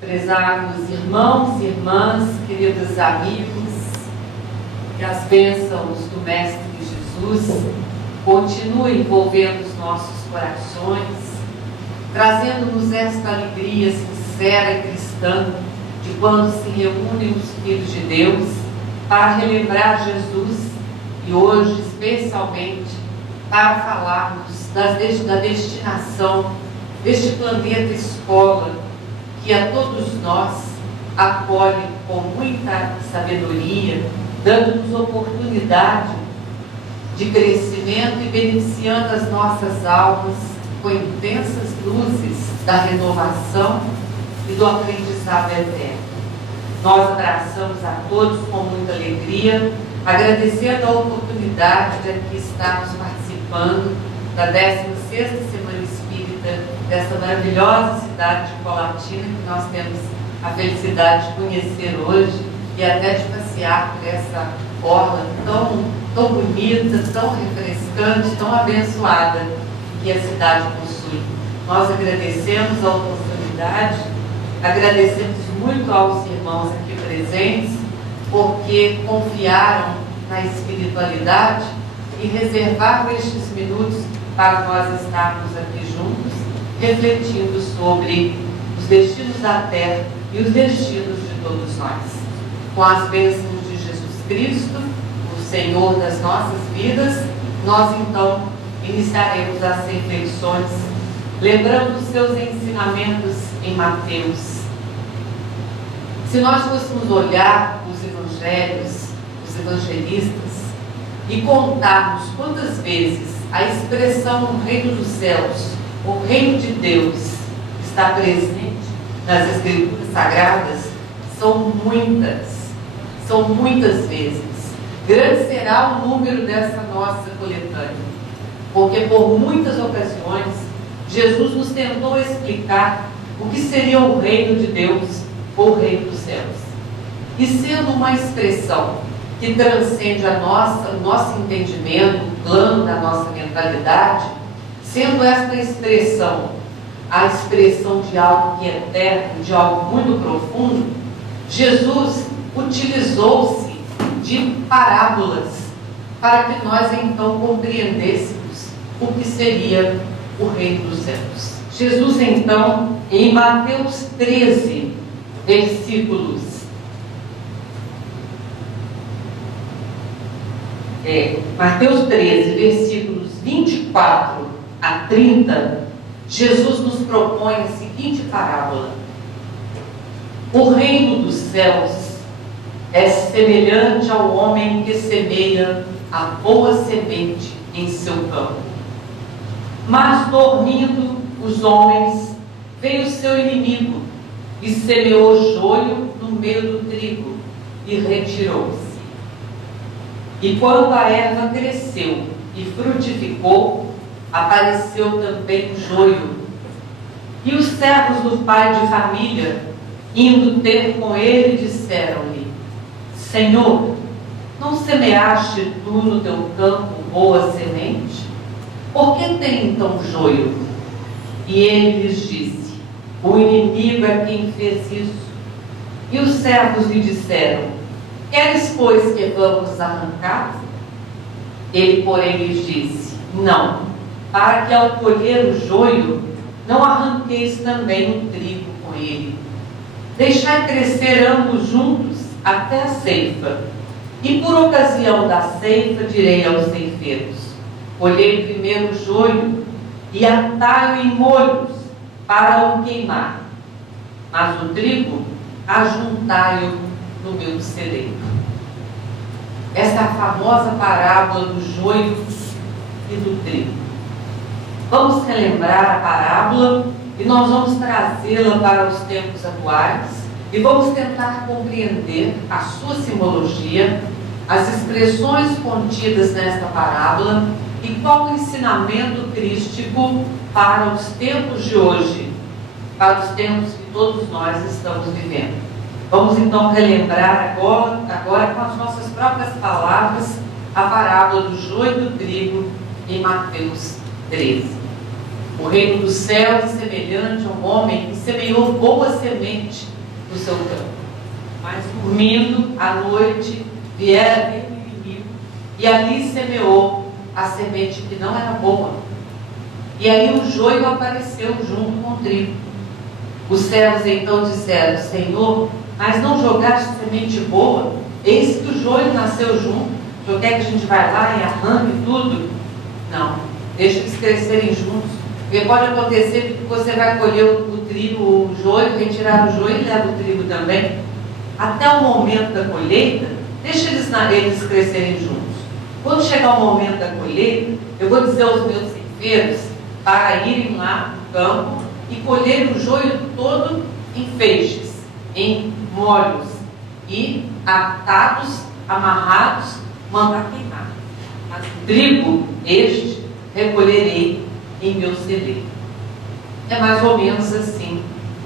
Prezados irmãos e irmãs, queridos amigos, que as bênçãos do Mestre Jesus continuem envolvendo os nossos corações, trazendo-nos esta alegria sincera e cristã de quando se reúnem os filhos de Deus para relembrar Jesus e hoje, especialmente, para falarmos da destinação deste planeta escola que a todos nós acolhe com muita sabedoria, dando-nos oportunidade de crescimento e beneficiando as nossas almas com intensas luzes da renovação e do aprendizado eterno. Nós abraçamos a todos com muita alegria, agradecendo a oportunidade de aqui estarmos participando da 16ª Semana Espírita dessa maravilhosa cidade de Colatina, que nós temos a felicidade de conhecer hoje e até de passear por essa orla tão bonita, tão refrescante, tão abençoada que a cidade possui. Nós agradecemos a oportunidade, agradecemos muito aos irmãos aqui presentes, porque confiaram na espiritualidade e reservaram estes minutos para nós estarmos aqui juntos, refletindo sobre os destinos da terra e os destinos de todos nós. Com as bênçãos de Jesus Cristo, o Senhor das nossas vidas, nós então iniciaremos as reflexões, lembrando os seus ensinamentos em Mateus. Se nós fôssemos olhar os evangelhos, os evangelistas, e contarmos quantas vezes a expressão reino dos céus, o reino de Deus, está presente nas Escrituras Sagradas, são muitas vezes. Grande será o número dessa nossa coletânea, porque por muitas ocasiões Jesus nos tentou explicar o que seria o reino de Deus ou o reino dos céus. E sendo uma expressão que transcende o nosso entendimento, o plano da nossa mentalidade, sendo esta expressão a expressão de algo que é eterno, de algo muito profundo, Jesus utilizou-se de parábolas para que nós então compreendêssemos o que seria o reino dos céus. Jesus então, em Mateus 13, Mateus 13, versículos 24 a 30, Jesus nos propõe a seguinte parábola: o reino dos céus é semelhante ao homem que semeia a boa semente em seu campo. Mas dormindo os homens, veio o seu inimigo e semeou joio no meio do trigo e retirou-se. E quando a erva cresceu e frutificou, apareceu também o joio. E os servos do pai de família, indo ter com ele, disseram-lhe: Senhor, não semeaste tu no teu campo boa semente? Por que tem então joio? E ele lhes disse: o inimigo é quem fez isso. E os servos lhe disseram: queres, pois, que vamos arrancar? Ele, porém, lhes disse: não, para que ao colher o joio, não arranqueis também o trigo com ele. Deixai crescer ambos juntos até a ceifa. E por ocasião da ceifa direi aos ceifeiros: colhei primeiro o joio e atai-o em molhos para o queimar, mas o trigo ajuntai-o no meu celeiro. Essa é a famosa parábola do joio e do trigo. Vamos relembrar a parábola e nós vamos trazê-la para os tempos atuais e vamos tentar compreender a sua simbologia, as expressões contidas nesta parábola e qual o ensinamento crístico para os tempos de hoje, para os tempos que todos nós estamos vivendo. Vamos então relembrar agora com as nossas próprias palavras a parábola do joio e do trigo em Mateus 13. O reino dos céus é semelhante a um homem que semeou boa semente no seu campo. Mas dormindo, à noite, viera o inimigo e ali semeou a semente que não era boa. E aí o joio apareceu junto com o trigo. Os servos então disseram: Senhor, mas não jogaste semente boa? Eis que o joio nasceu junto. O senhor quer que a gente vá lá e arranque tudo? Não, deixa eles crescerem juntos. Porque pode acontecer que você vai colher o trigo, o joio, retirar o joio e leva o trigo também. Até o momento da colheita, deixa eles crescerem juntos. Quando chegar o momento da colheita, eu vou dizer aos meus ceifeiros para irem lá no campo e colher o joio todo em feixes, em molhos, e atados, amarrados, mandar queimar. Mas o trigo, este, recolherei em meu celeiro. É mais ou menos assim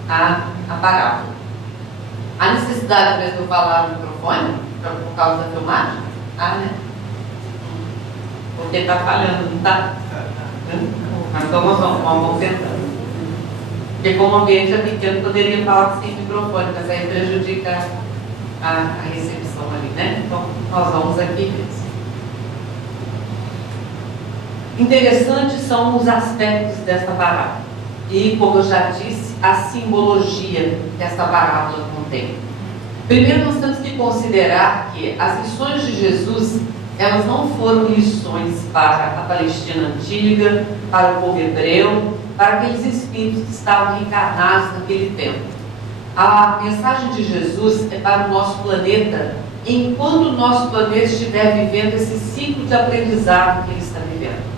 a parábola. A necessidade mesmo de eu falar no microfone, por causa da filmagem? Né? Porque está falhando, não está? Mas então nós vamos tentando. Porque como o ambiente é pequeno, poderia falar sem microfone, mas aí prejudica a recepção ali, né? Então nós vamos aqui mesmo. Interessantes são os aspectos desta parábola. E, como eu já disse, a simbologia que essa parábola contém. Primeiro, nós temos que considerar que as lições de Jesus, elas não foram lições para a Palestina antiga, para o povo hebreu, para aqueles espíritos que estavam encarnados naquele tempo. A mensagem de Jesus é para o nosso planeta, enquanto o nosso planeta estiver vivendo esse ciclo de aprendizado que ele está vivendo.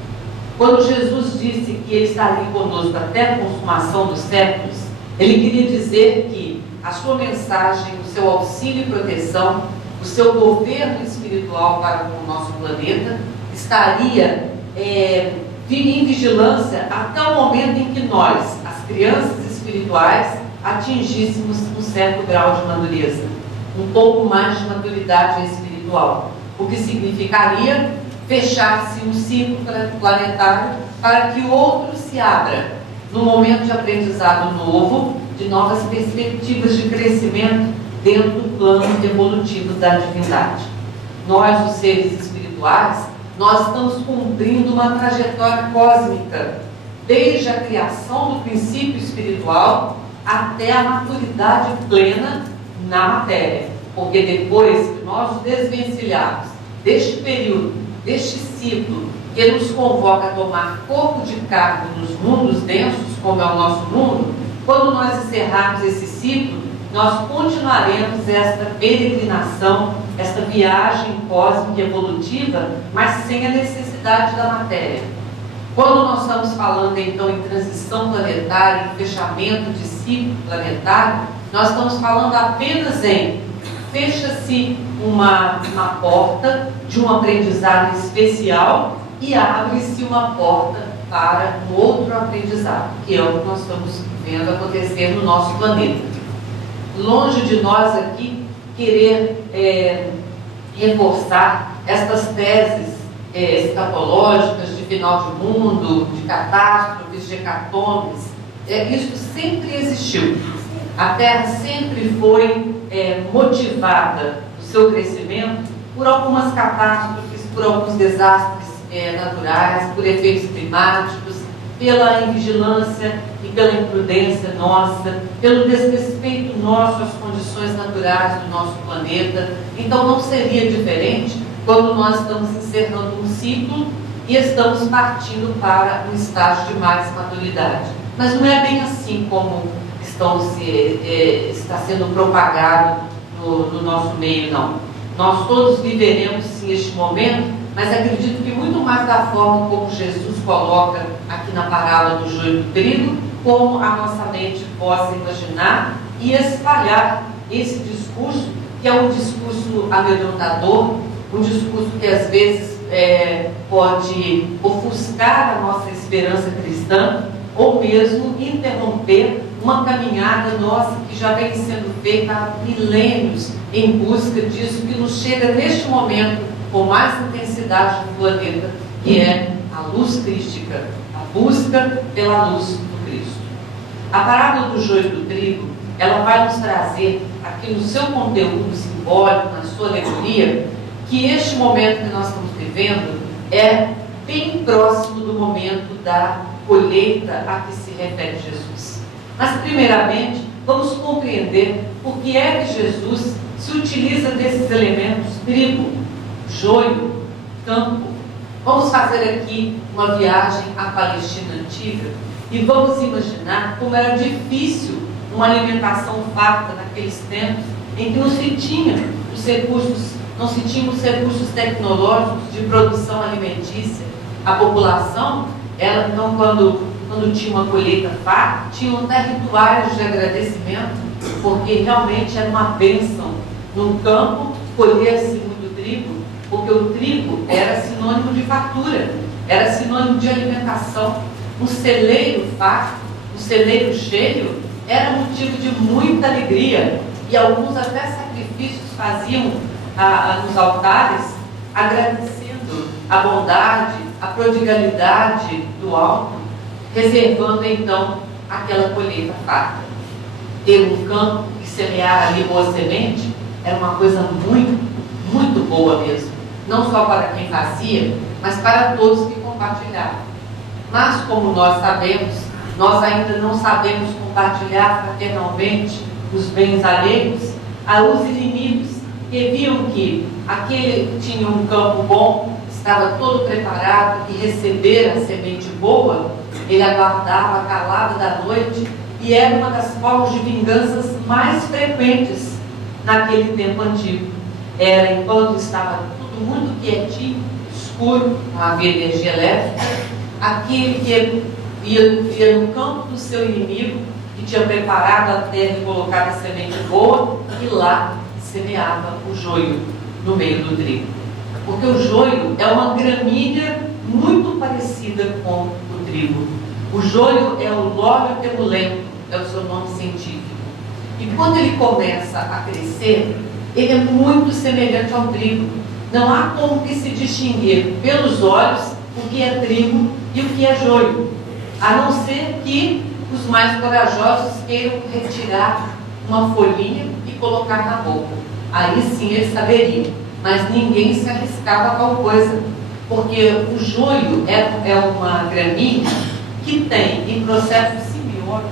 Quando Jesus disse que ele estaria conosco até a consumação dos séculos, ele queria dizer que a sua mensagem, o seu auxílio e proteção, o seu governo espiritual para com o nosso planeta, estaria em vigilância até o momento em que nós, as crianças espirituais, atingíssemos um certo grau de madureza, um pouco mais de maturidade espiritual, o que significaria fechar-se um ciclo planetário para que o outro se abra no momento de aprendizado novo, de novas perspectivas de crescimento dentro do plano evolutivo da divindade. Nós, os seres espirituais, nós estamos cumprindo uma trajetória cósmica, desde a criação do princípio espiritual até a maturidade plena na matéria. Porque depois que nós nos desvencilharmos deste período, deste ciclo que nos convoca a tomar corpo de carne nos mundos densos, como é o nosso mundo, quando nós encerrarmos esse ciclo, nós continuaremos esta peregrinação, esta viagem cósmica evolutiva, mas sem a necessidade da matéria. Quando nós estamos falando então em transição planetária, em fechamento de ciclo planetário, nós estamos falando apenas em fecha-se uma porta de um aprendizado especial e abre-se uma porta para um outro aprendizado, que é o que nós estamos vendo acontecer no nosso planeta. Longe de nós aqui querer reforçar estas teses escatológicas de final de mundo, de catástrofes, de hecatombes. Isso sempre existiu. A Terra sempre foi motivada no seu crescimento por algumas catástrofes, por alguns desastres naturais, por efeitos climáticos, pela invigilância e pela imprudência nossa, pelo desrespeito nosso às condições naturais do nosso planeta. Então não seria diferente quando nós estamos encerrando um ciclo e estamos partindo para um estágio de mais maturidade. Mas não é bem assim como está sendo propagado no nosso meio, não. Nós todos viveremos sim este momento, mas acredito que muito mais da forma como Jesus coloca aqui na parábola do joio e do trigo, como a nossa mente possa imaginar e espalhar esse discurso, que é um discurso amedrontador, um discurso que às vezes pode ofuscar a nossa esperança cristã, ou mesmo interromper uma caminhada nossa que já vem sendo feita há milênios em busca disso que nos chega neste momento com mais intensidade no planeta, que é a luz crística, a busca pela luz do Cristo. A parábola do joio e do trigo, ela vai nos trazer aqui no seu conteúdo simbólico, na sua alegoria, que este momento que nós estamos vivendo é bem próximo do momento da colheita a que se refere Jesus. Mas, primeiramente, vamos compreender por que é que Jesus se utiliza desses elementos: trigo, joio, campo. Vamos fazer aqui uma viagem à Palestina antiga e vamos imaginar como era difícil uma alimentação farta naqueles tempos em que não se tinha os recursos tecnológicos de produção alimentícia. A população, ela então, quando tinha uma colheita farta, tinham até rituais de agradecimento, porque realmente era uma bênção no campo colher-se muito trigo, porque o trigo era sinônimo de fartura, era sinônimo de alimentação. Um celeiro farto, um celeiro cheio, era motivo de muita alegria, e alguns até sacrifícios faziam nos altares, agradecendo a bondade, a prodigalidade do alto, reservando então aquela colheita farta. Ter um campo que semear ali boa semente era uma coisa muito, muito boa mesmo, não só para quem fazia, mas para todos que compartilhavam. Mas, como nós sabemos, nós ainda não sabemos compartilhar fraternalmente os bens alheios aos inimigos, que viam que aquele que tinha um campo bom, estava todo preparado e receber a semente boa, ele aguardava calado da noite, e era uma das formas de vinganças mais frequentes naquele tempo antigo. Era enquanto estava tudo muito quietinho, escuro, não havia energia elétrica, aquele que ia no campo do seu inimigo, que tinha preparado a terra e colocado a semente boa, e lá semeava o joio no meio do trigo. Porque o joio é uma gramínea muito parecida com o trigo. O joio é o Lório temulento, é o seu nome científico. E quando ele começa a crescer, ele é muito semelhante ao trigo. Não há como que se distinguir pelos olhos o que é trigo e o que é joio, a não ser que os mais corajosos queiram retirar uma folhinha e colocar na boca. Aí sim eles saberiam, mas ninguém se arriscava a tal coisa, porque o joio é uma gramínea que tem, em processo simbiótico,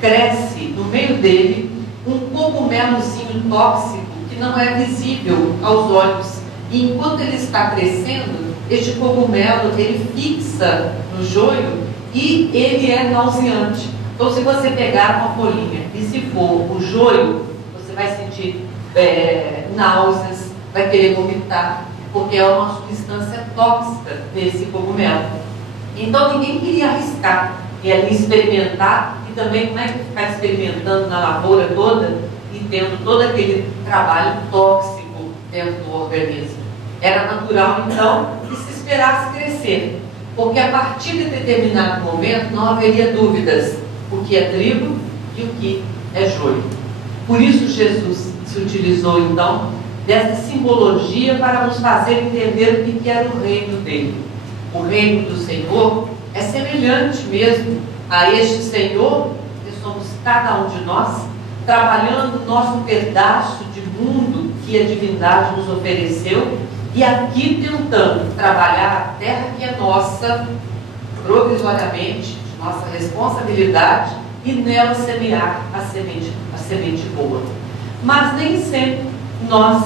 cresce no meio dele um cogumelozinho tóxico que não é visível aos olhos. E enquanto ele está crescendo, este cogumelo ele fixa no joio e ele é nauseante. Então, se você pegar uma folhinha e se for o joio, você vai sentir náuseas, vai querer vomitar, porque é uma substância tóxica desse cogumelo. Então, ninguém queria arriscar e ali experimentar, e também como é que ficar experimentando na lavoura toda e tendo todo aquele trabalho tóxico dentro do organismo. Era natural, então, que se esperasse crescer, porque a partir de determinado momento não haveria dúvidas o que é trigo e o que é joio. Por isso Jesus se utilizou, então, dessa simbologia para nos fazer entender o que era o reino dele. O reino do Senhor é semelhante mesmo a este Senhor, que somos cada um de nós, trabalhando o nosso pedaço de mundo que a divindade nos ofereceu, e aqui tentando trabalhar a terra que é nossa, provisoriamente, de nossa responsabilidade, e nela semear a semente boa. Mas nem sempre nós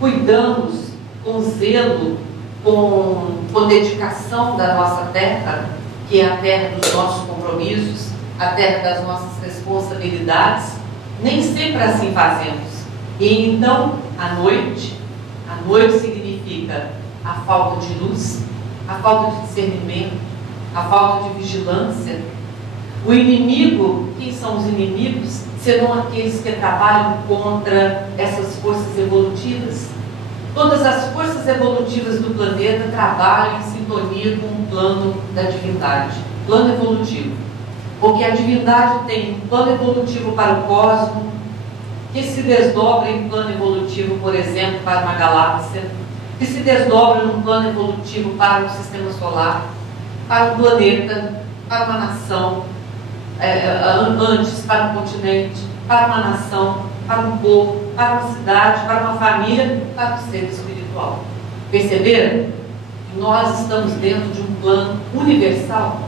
cuidamos com zelo, com dedicação da nossa terra, que é a terra dos nossos compromissos, a terra das nossas responsabilidades. Nem sempre assim fazemos. E então, a noite significa a falta de luz, a falta de discernimento, a falta de vigilância. O inimigo, quem são os inimigos? Serão aqueles que trabalham contra essas forças evolutivas. Todas as forças evolutivas do planeta trabalham em sintonia com o plano da divindade, plano evolutivo. Porque a divindade tem um plano evolutivo para o cosmos, que se desdobra em plano evolutivo, por exemplo, para uma galáxia, que se desdobra num plano evolutivo para um sistema solar, para um planeta, para uma nação, antes para um continente, para uma nação, para um povo, para uma cidade, para uma família, para o ser espiritual. Perceberam? Nós estamos dentro de um plano universal.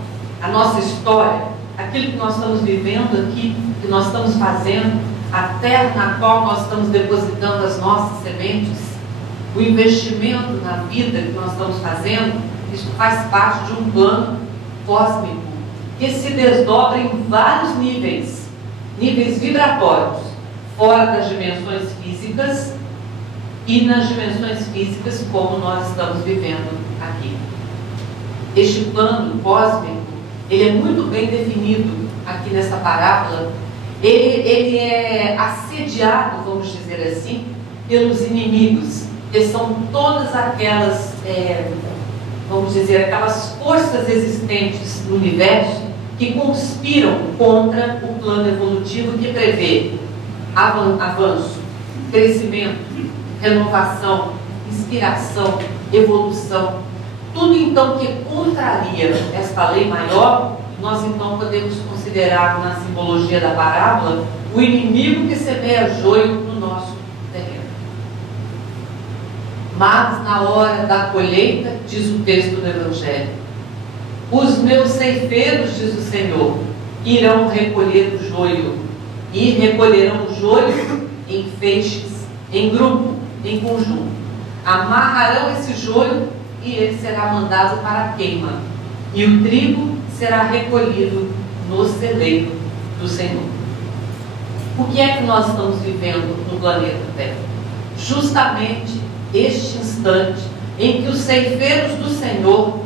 A nossa história, aquilo que nós estamos vivendo aqui, que nós estamos fazendo, a terra na qual nós estamos depositando as nossas sementes, o investimento na vida que nós estamos fazendo, isso faz parte de um plano cósmico que se desdobra em vários níveis vibratórios, fora das dimensões físicas e nas dimensões físicas como nós estamos vivendo aqui. Este plano cósmico, ele é muito bem definido aqui nessa parábola. Ele é assediado, vamos dizer assim, pelos inimigos, que são todas aquelas, vamos dizer, aquelas forças existentes no universo que conspiram contra o plano evolutivo que prevê avanço, crescimento, renovação, inspiração, evolução. Tudo então que contraria esta lei maior, nós então podemos considerar na simbologia da parábola o inimigo que semeia joio no nosso terreno. Mas na hora da colheita, diz o texto do Evangelho, os meus ceifeiros, diz o Senhor, irão recolher o joio, e recolherão o joio em feixes, em grupo, em conjunto. Amarrarão esse joio e ele será mandado para a queima, e o trigo será recolhido no celeiro do Senhor. O que é que nós estamos vivendo no planeta Terra? Justamente este instante em que os ceifeiros do Senhor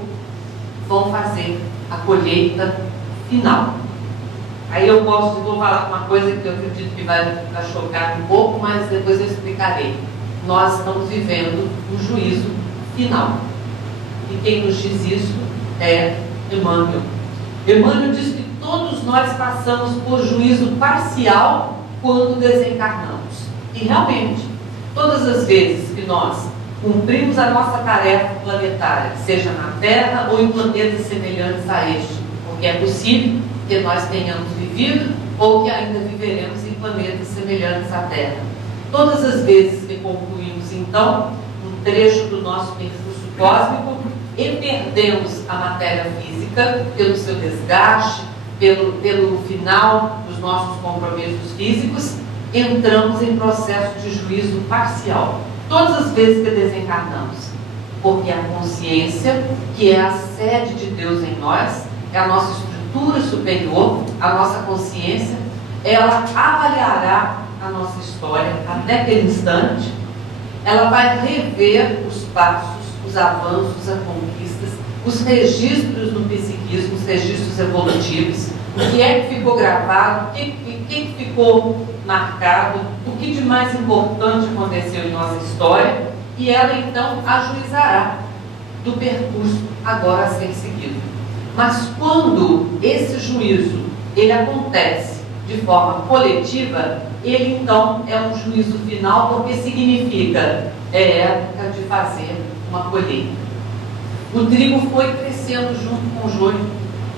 vão fazer a colheita final. Aí vou falar uma coisa que eu acredito que vai chocar um pouco, mas depois eu explicarei. Nós estamos vivendo o juízo final. E quem nos diz isso é Emmanuel. Emmanuel diz que todos nós passamos por juízo parcial quando desencarnamos. E realmente, todas as vezes que nós cumprimos a nossa tarefa planetária, seja na Terra ou em planetas semelhantes a este, porque é possível que nós tenhamos vivido ou que ainda viveremos em planetas semelhantes à Terra. Todas as vezes que concluímos, então, um trecho do nosso percurso cósmico e perdemos a matéria física pelo seu desgaste, pelo final dos nossos compromissos físicos, entramos em processo de juízo parcial. Todas as vezes que desencarnamos, porque a consciência, que é a sede de Deus em nós, é a nossa estrutura superior, a nossa consciência, ela avaliará a nossa história até aquele instante, ela vai rever os passos, os avanços, as conquistas, os registros no psiquismo, os registros evolutivos, o que é que ficou gravado, o que ficou marcado, o que de mais importante aconteceu em nossa história, e ela então ajuizará do percurso agora a ser seguido. Mas quando esse juízo ele acontece de forma coletiva, ele então é um juízo final, porque significa época de fazer uma colheita. O trigo foi crescendo junto com o joio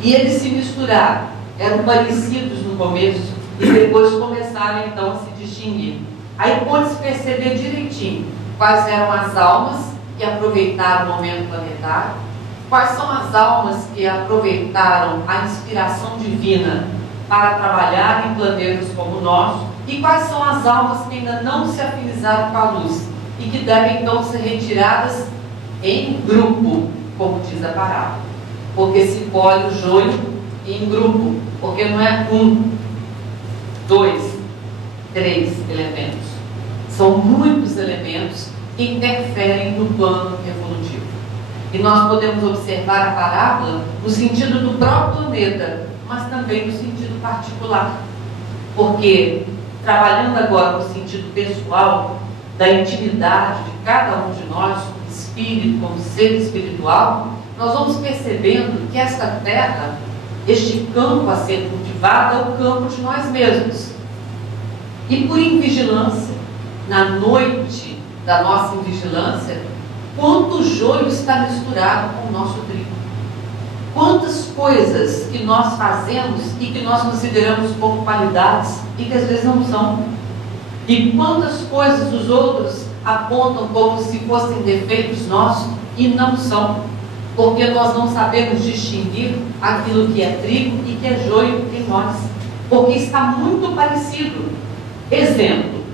e eles se misturaram, eram parecidos no começo e depois começaram então a se distinguir. Aí pôde-se perceber direitinho quais eram as almas que aproveitaram o momento planetário, quais são as almas que aproveitaram a inspiração divina para trabalhar em planetas como o nosso, e quais são as almas que ainda não se afinizaram com a luz e que devem então ser retiradas em grupo, como diz a parábola, porque se colhe o joio em grupo, porque não é 1, 2, 3 elementos, são muitos elementos que interferem no plano evolutivo. E nós podemos observar a parábola no sentido do próprio planeta, mas também no sentido particular, porque trabalhando agora no sentido pessoal, da intimidade de cada um de nós, como espírito, como ser espiritual, nós vamos percebendo que esta terra, este campo a ser cultivado, é o campo de nós mesmos. E por invigilância, na noite da nossa invigilância, quanto joio está misturado com o nosso trigo. Quantas coisas que nós fazemos e que nós consideramos como qualidades e que às vezes não são. E quantas coisas os outros apontam como se fossem defeitos nossos e não são. Porque nós não sabemos distinguir aquilo que é trigo e que é joio em nós. Porque está muito parecido. Exemplo,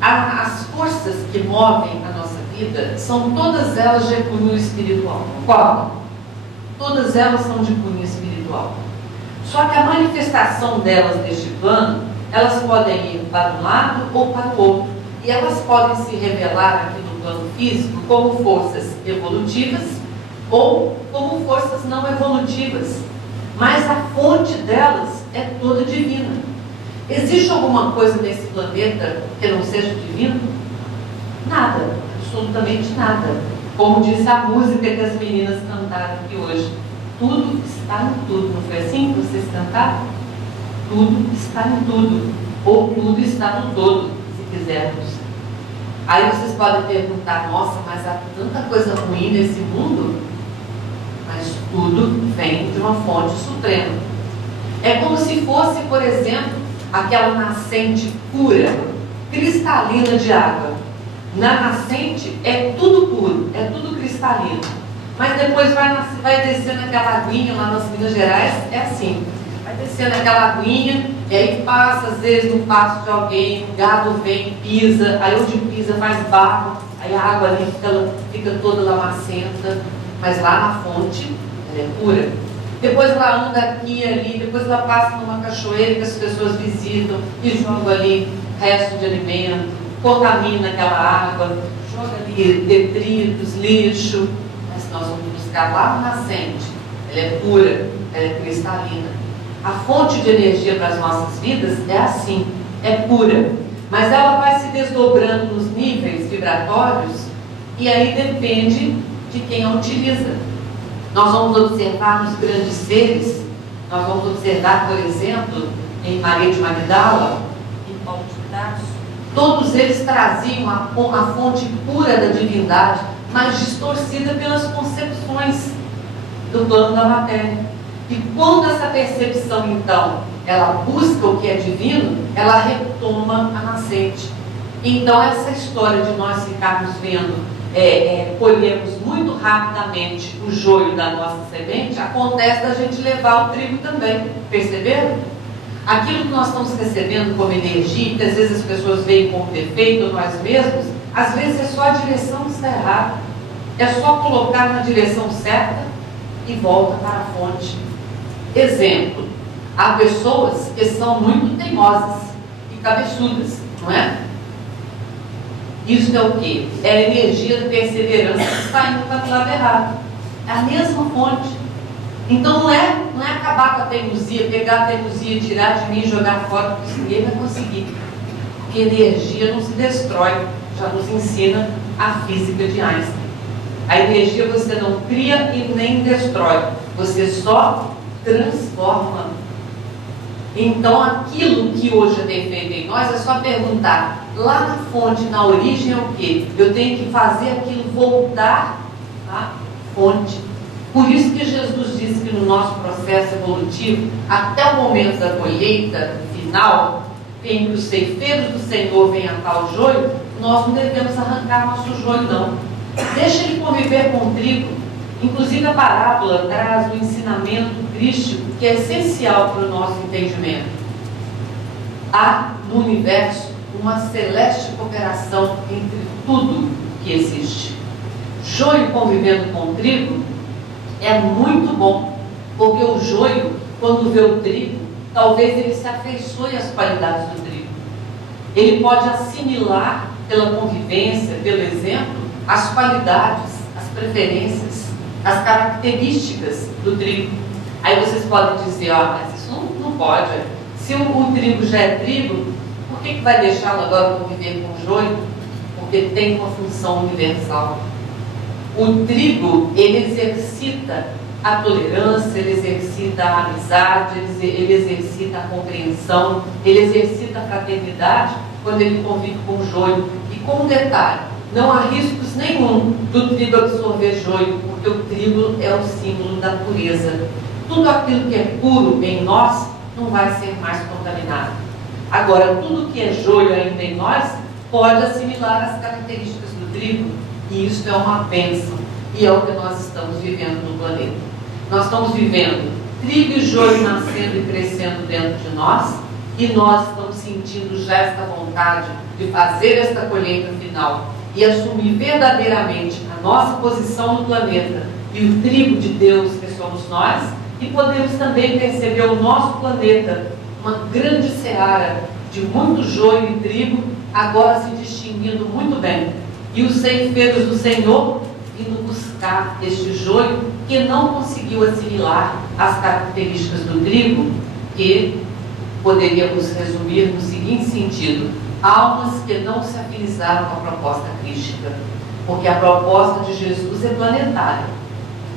as forças que movem a nossa vida são todas elas de cunho espiritual. Qual? Todas elas são de cunho espiritual. Só que a manifestação delas neste plano, elas podem ir para um lado ou para o outro. E elas podem se revelar aqui no plano físico como forças evolutivas ou como forças não evolutivas. Mas a fonte delas é toda divina. Existe alguma coisa nesse planeta que não seja divino? Nada, absolutamente nada. Como disse a música que as meninas cantaram aqui hoje. Tudo está em tudo. Não foi assim que vocês cantaram? Tudo está em tudo. Ou tudo está no todo, se quisermos. Aí vocês podem perguntar, nossa, mas há tanta coisa ruim nesse mundo? Mas tudo vem de uma fonte suprema. É como se fosse, por exemplo, aquela nascente pura, cristalina de água. Na nascente é tudo puro, é tudo cristalino. Mas depois vai descendo aquela aguinha lá nas Minas Gerais, é assim. Vai descendo aquela aguinha, e aí passa, às vezes, no passo de alguém, o gado vem, pisa, aí onde pisa faz barro, aí a água ali fica toda lamacenta, mas lá na fonte, ela é pura. Depois ela anda aqui e ali, depois ela passa numa cachoeira que as pessoas visitam e jogam ali resto de alimento, contamina aquela água, joga ali detritos, lixo, mas nós vamos buscar lá na nascente. Ela é pura, ela é cristalina. A fonte de energia para as nossas vidas é assim, é pura, mas ela vai se desdobrando nos níveis vibratórios e aí depende de quem a utiliza. Nós vamos observar nos grandes seres, nós vamos observar, por exemplo, em Maria de Magdala, em Paulo de Tarso, todos eles traziam a fonte pura da divindade, mas distorcida pelas concepções do plano da matéria. E quando essa percepção, então, ela busca o que é divino, ela retoma a nascente. Então, essa história de nós ficarmos vendo, colhemos muito rapidamente o joio da nossa semente, acontece da gente levar o trigo também. Perceberam? Aquilo que nós estamos recebendo como energia, que às vezes as pessoas veem como defeito, nós mesmos, às vezes é só a direção que está errada. É só colocar na direção certa e volta para a fonte. Exemplo, há pessoas que são muito teimosas e cabeçudas, não é? Isso é o quê? É a energia da perseverança que está indo para o lado errado. É a mesma fonte. Então não é acabar com a teimosia, pegar a teimosia, tirar de mim e jogar fora, porque isso ninguém vai conseguir. Porque energia não se destrói, já nos ensina a física de Einstein. A energia você não cria e nem destrói, você só transforma. Então aquilo que hoje é defeito em nós é só perguntar, lá na fonte, na origem é o quê? Eu tenho que fazer aquilo voltar à fonte. Por isso que Jesus disse que no nosso processo evolutivo, até o momento da colheita final, em que os ceifeiros do Senhor venham a tal joio, nós não devemos arrancar nosso joio não. Deixa ele conviver com o trigo. Inclusive a parábola traz um ensinamento crístico que é essencial para o nosso entendimento. Há no universo uma celeste cooperação entre tudo que existe. Joio convivendo com o trigo é muito bom, porque o joio, quando vê o trigo, talvez ele se afeiçoe às qualidades do trigo. Ele pode assimilar pela convivência, pelo exemplo, as qualidades, as preferências, as características do trigo. Aí vocês podem dizer, mas isso não pode. Se o trigo já é trigo, por que vai deixá-lo agora conviver com o joio? Porque tem uma função universal. O trigo, ele exercita a tolerância, ele exercita a amizade, ele exercita a compreensão, ele exercita a fraternidade quando ele convive com o joio. E com um detalhe, não há riscos nenhum do trigo absorver joio, porque o trigo é o símbolo da pureza. Tudo aquilo que é puro em nós não vai ser mais contaminado. Agora, tudo que é joio ainda em nós pode assimilar as características do trigo, e isso é uma bênção, e é o que nós estamos vivendo no planeta. Nós estamos vivendo trigo e joio nascendo e crescendo dentro de nós, e nós estamos sentindo já esta vontade de fazer esta colheita final e assumir verdadeiramente a nossa posição no planeta e o trigo de Deus que somos nós, e podemos também perceber o nosso planeta, uma grande seara de muito joio e trigo, agora se distinguindo muito bem, e os ceifeiros do Senhor indo buscar este joio que não conseguiu assimilar as características do trigo, que poderíamos resumir no seguinte sentido: almas que não se afinizaram com a proposta crística, porque a proposta de Jesus é planetária.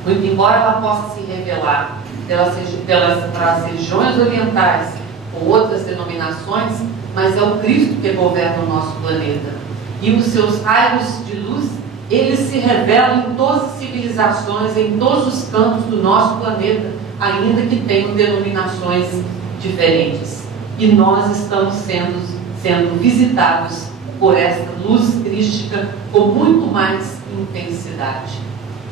Muito embora ela possa se revelar para as religiões orientais ou outras denominações, mas é o Cristo que governa o nosso planeta. E os seus raios de luz, eles se revelam em todas as civilizações, em todos os campos do nosso planeta, ainda que tenham denominações diferentes. E nós estamos sendo visitados por esta luz crística com muito mais intensidade.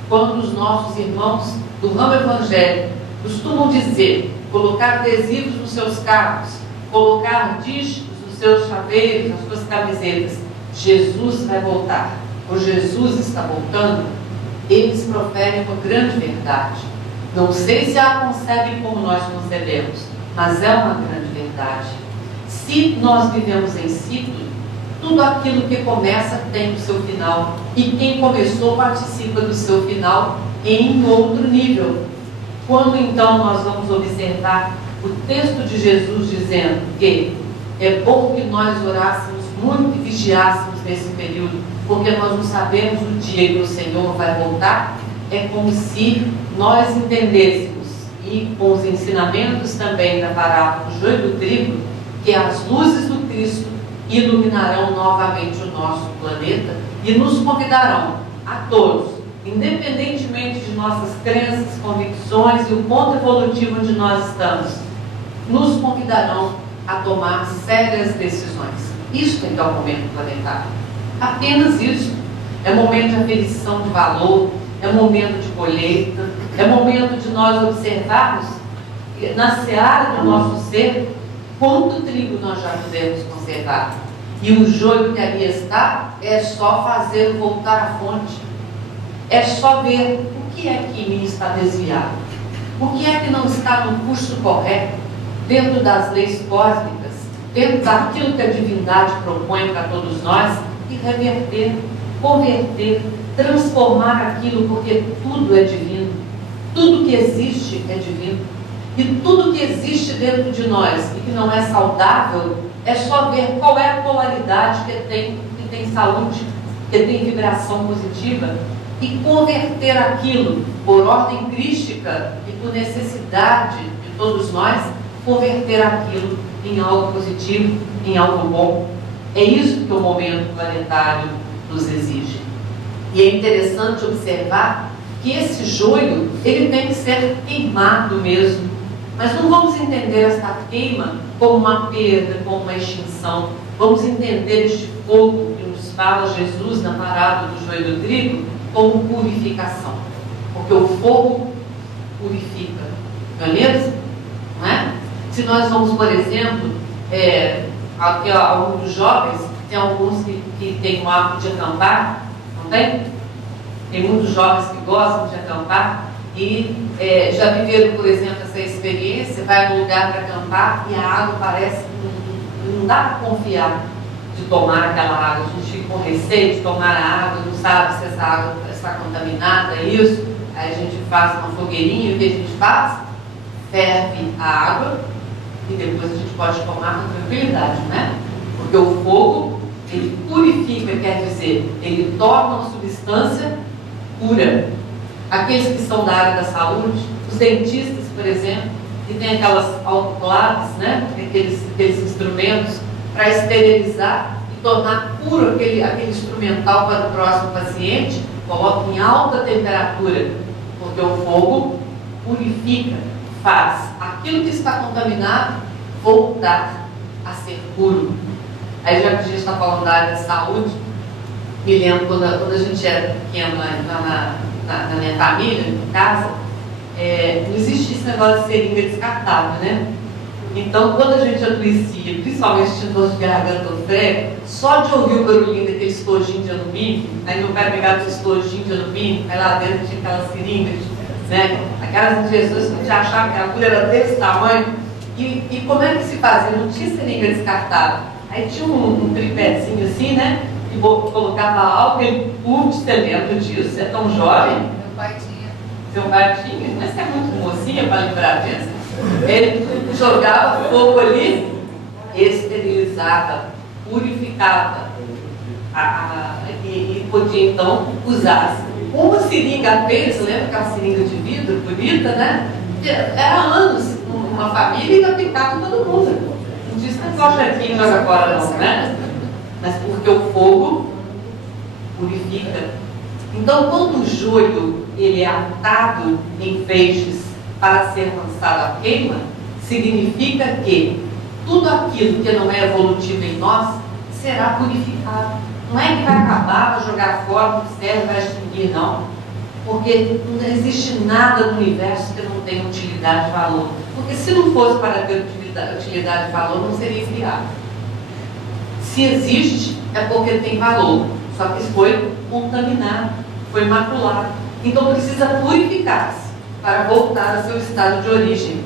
Quando os nossos irmãos do ramo evangélico costumam dizer, colocar adesivos nos seus carros, colocar dígitos nos seus chaveiros, nas suas camisetas, Jesus vai voltar, ou Jesus está voltando, eles proferem uma grande verdade. Não sei se a concebem como nós concebemos, mas é uma grande verdade. Se nós vivemos em ciclo, tudo aquilo que começa tem o seu final, e quem começou participa do seu final em outro nível. Quando então nós vamos observar o texto de Jesus dizendo que é bom que nós orássemos muito e vigiássemos nesse período, porque nós não sabemos o dia que o Senhor vai voltar, é como se nós entendêssemos, e com os ensinamentos também da parábola do joio e do trigo, que as luzes do Cristo iluminarão novamente o nosso planeta e nos convidarão a todos, independentemente de nossas crenças, convicções e o ponto evolutivo onde nós estamos, nos convidarão a tomar sérias decisões. Isso é que é o momento planetário. Apenas isso. É momento de aferição de valor, é momento de colheita, é momento de nós observarmos na seara do nosso ser quanto trigo nós já podemos conservar. E o joio que ali está é só fazê-lo voltar à fonte. É só ver o que é que em mim está desviado, o que é que não está no curso correto, dentro das leis cósmicas, dentro daquilo que a divindade propõe para todos nós, e reverter, converter, transformar aquilo, porque tudo é divino, tudo que existe é divino, e tudo que existe dentro de nós e que não é saudável, é só ver qual é a polaridade que tem saúde, que tem vibração positiva, e converter aquilo por ordem crística e por necessidade de todos nós, converter aquilo em algo positivo, em algo bom. É isso que o momento planetário nos exige. E é interessante observar que esse joio, ele tem que ser queimado mesmo. Mas não vamos entender esta queima como uma perda, como uma extinção. Vamos entender este fogo que nos fala Jesus na parábola do joio e do trigo como purificação. Porque o fogo purifica. Não é mesmo? Não é? Se nós vamos, por exemplo, aqui, alguns dos jovens, tem alguns que têm o hábito de acampar, não tem? Tem muitos jovens que gostam de acampar e já viveram, por exemplo, essa experiência, vai num lugar para acampar e a água parece que não dá para confiar de tomar aquela água. A gente fica com receio de tomar a água, não sabe se essa água está contaminada, isso. Aí a gente faz uma fogueirinha, e o que a gente faz? Ferve a água e depois a gente pode tomar com tranquilidade, né? Porque o fogo, ele purifica, quer dizer, ele torna uma substância pura. Aqueles que são da área da saúde, os dentistas, por exemplo, que tem aquelas autoclaves, né? Aqueles instrumentos para esterilizar, e tornar puro aquele instrumental para o próximo paciente, coloca em alta temperatura, porque o fogo purifica, faz aquilo que está contaminado voltar a ser puro. Aí, já que a gente está falando da área de saúde, me lembro quando a gente era pequeno na minha família, em casa, não existia esse negócio de seringa descartável, né? Então, quando a gente adoecia, principalmente tinha dor de garganta ou febre, só de ouvir o barulhinho daquele estojinho de alumínio, aí meu pai pegava esse estojinho de alumínio, aí lá dentro tinha aquelas seringas, né? Aquelas injeções que a gente achava que a agulha era desse tamanho. E como é que se fazia? Não tinha seringa descartável. Aí tinha um tripézinho assim, né? Que colocava álcool, ele, você lembra disso? Você é tão jovem? Meu pai tinha. Seu pai tinha? Mas você é muito mocinha para lembrar disso. Ele jogava fogo ali, esterilizava, purificava e podia então usar uma seringa apenas. Lembra aquela seringa de vidro bonita, né? Era anos uma família e aplicava todo mundo. Não disse que negócio aqui joga fora não, né? Mas porque o fogo purifica. Então, quando o joio ele é atado em feixes para ser lançado à queima, significa que tudo aquilo que não é evolutivo em nós será purificado. Não é que vai acabar, vai jogar fora, não serve, vai extinguir, não. Porque não existe nada no universo que não tenha utilidade e valor. Porque se não fosse para ter utilidade e valor, não seria criado. Se existe, é porque tem valor. Só que foi contaminado, foi maculado. Então precisa purificar-se para voltar ao seu estado de origem.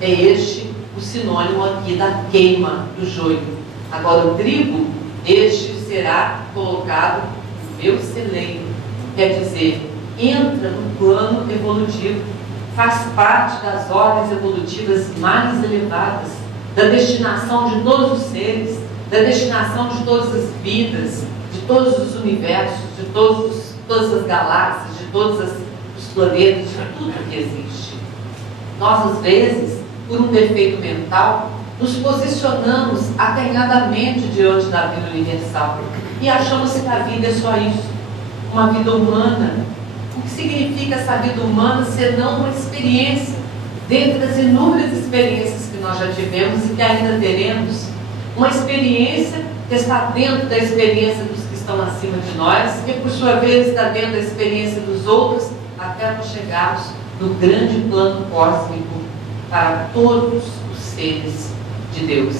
É este o sinônimo aqui da queima do joio. Agora o trigo, este será colocado no meu celeiro. Quer dizer, entra no plano evolutivo, faz parte das ordens evolutivas mais elevadas, da destinação de todos os seres, da destinação de todas as vidas, de todos os universos, de todas as galáxias, de todos os planetas, de tudo que existe. Nós, às vezes, por um defeito mental, nos posicionamos acanhadamente diante da vida universal e achamos que a vida é só isso, uma vida humana. O que significa essa vida humana senão uma experiência, dentre das inúmeras experiências que nós já tivemos e que ainda teremos, uma experiência que está dentro da experiência dos que estão acima de nós, que por sua vez está dentro da experiência dos outros, até nós chegarmos no grande plano cósmico para todos os seres de Deus,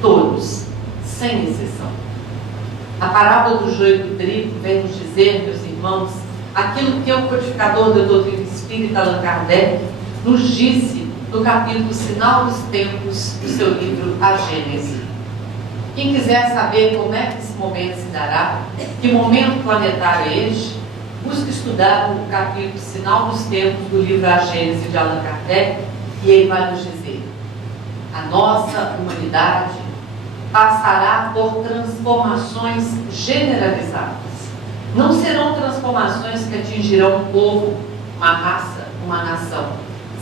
todos, sem exceção. A parábola do joio e do trigo vem nos dizer, meus irmãos, aquilo que o codificador da doutrina espírita Allan Kardec nos disse no capítulo Sinal dos Tempos do seu livro A Gênese. Quem quiser saber como é que esse momento se dará, que momento planetário é este, busque estudar o capítulo Sinal dos Tempos do livro A Gênese de Allan Kardec, e ele vai nos dizer: a nossa humanidade passará por transformações generalizadas. Não serão transformações que atingirão um povo, uma raça, uma nação.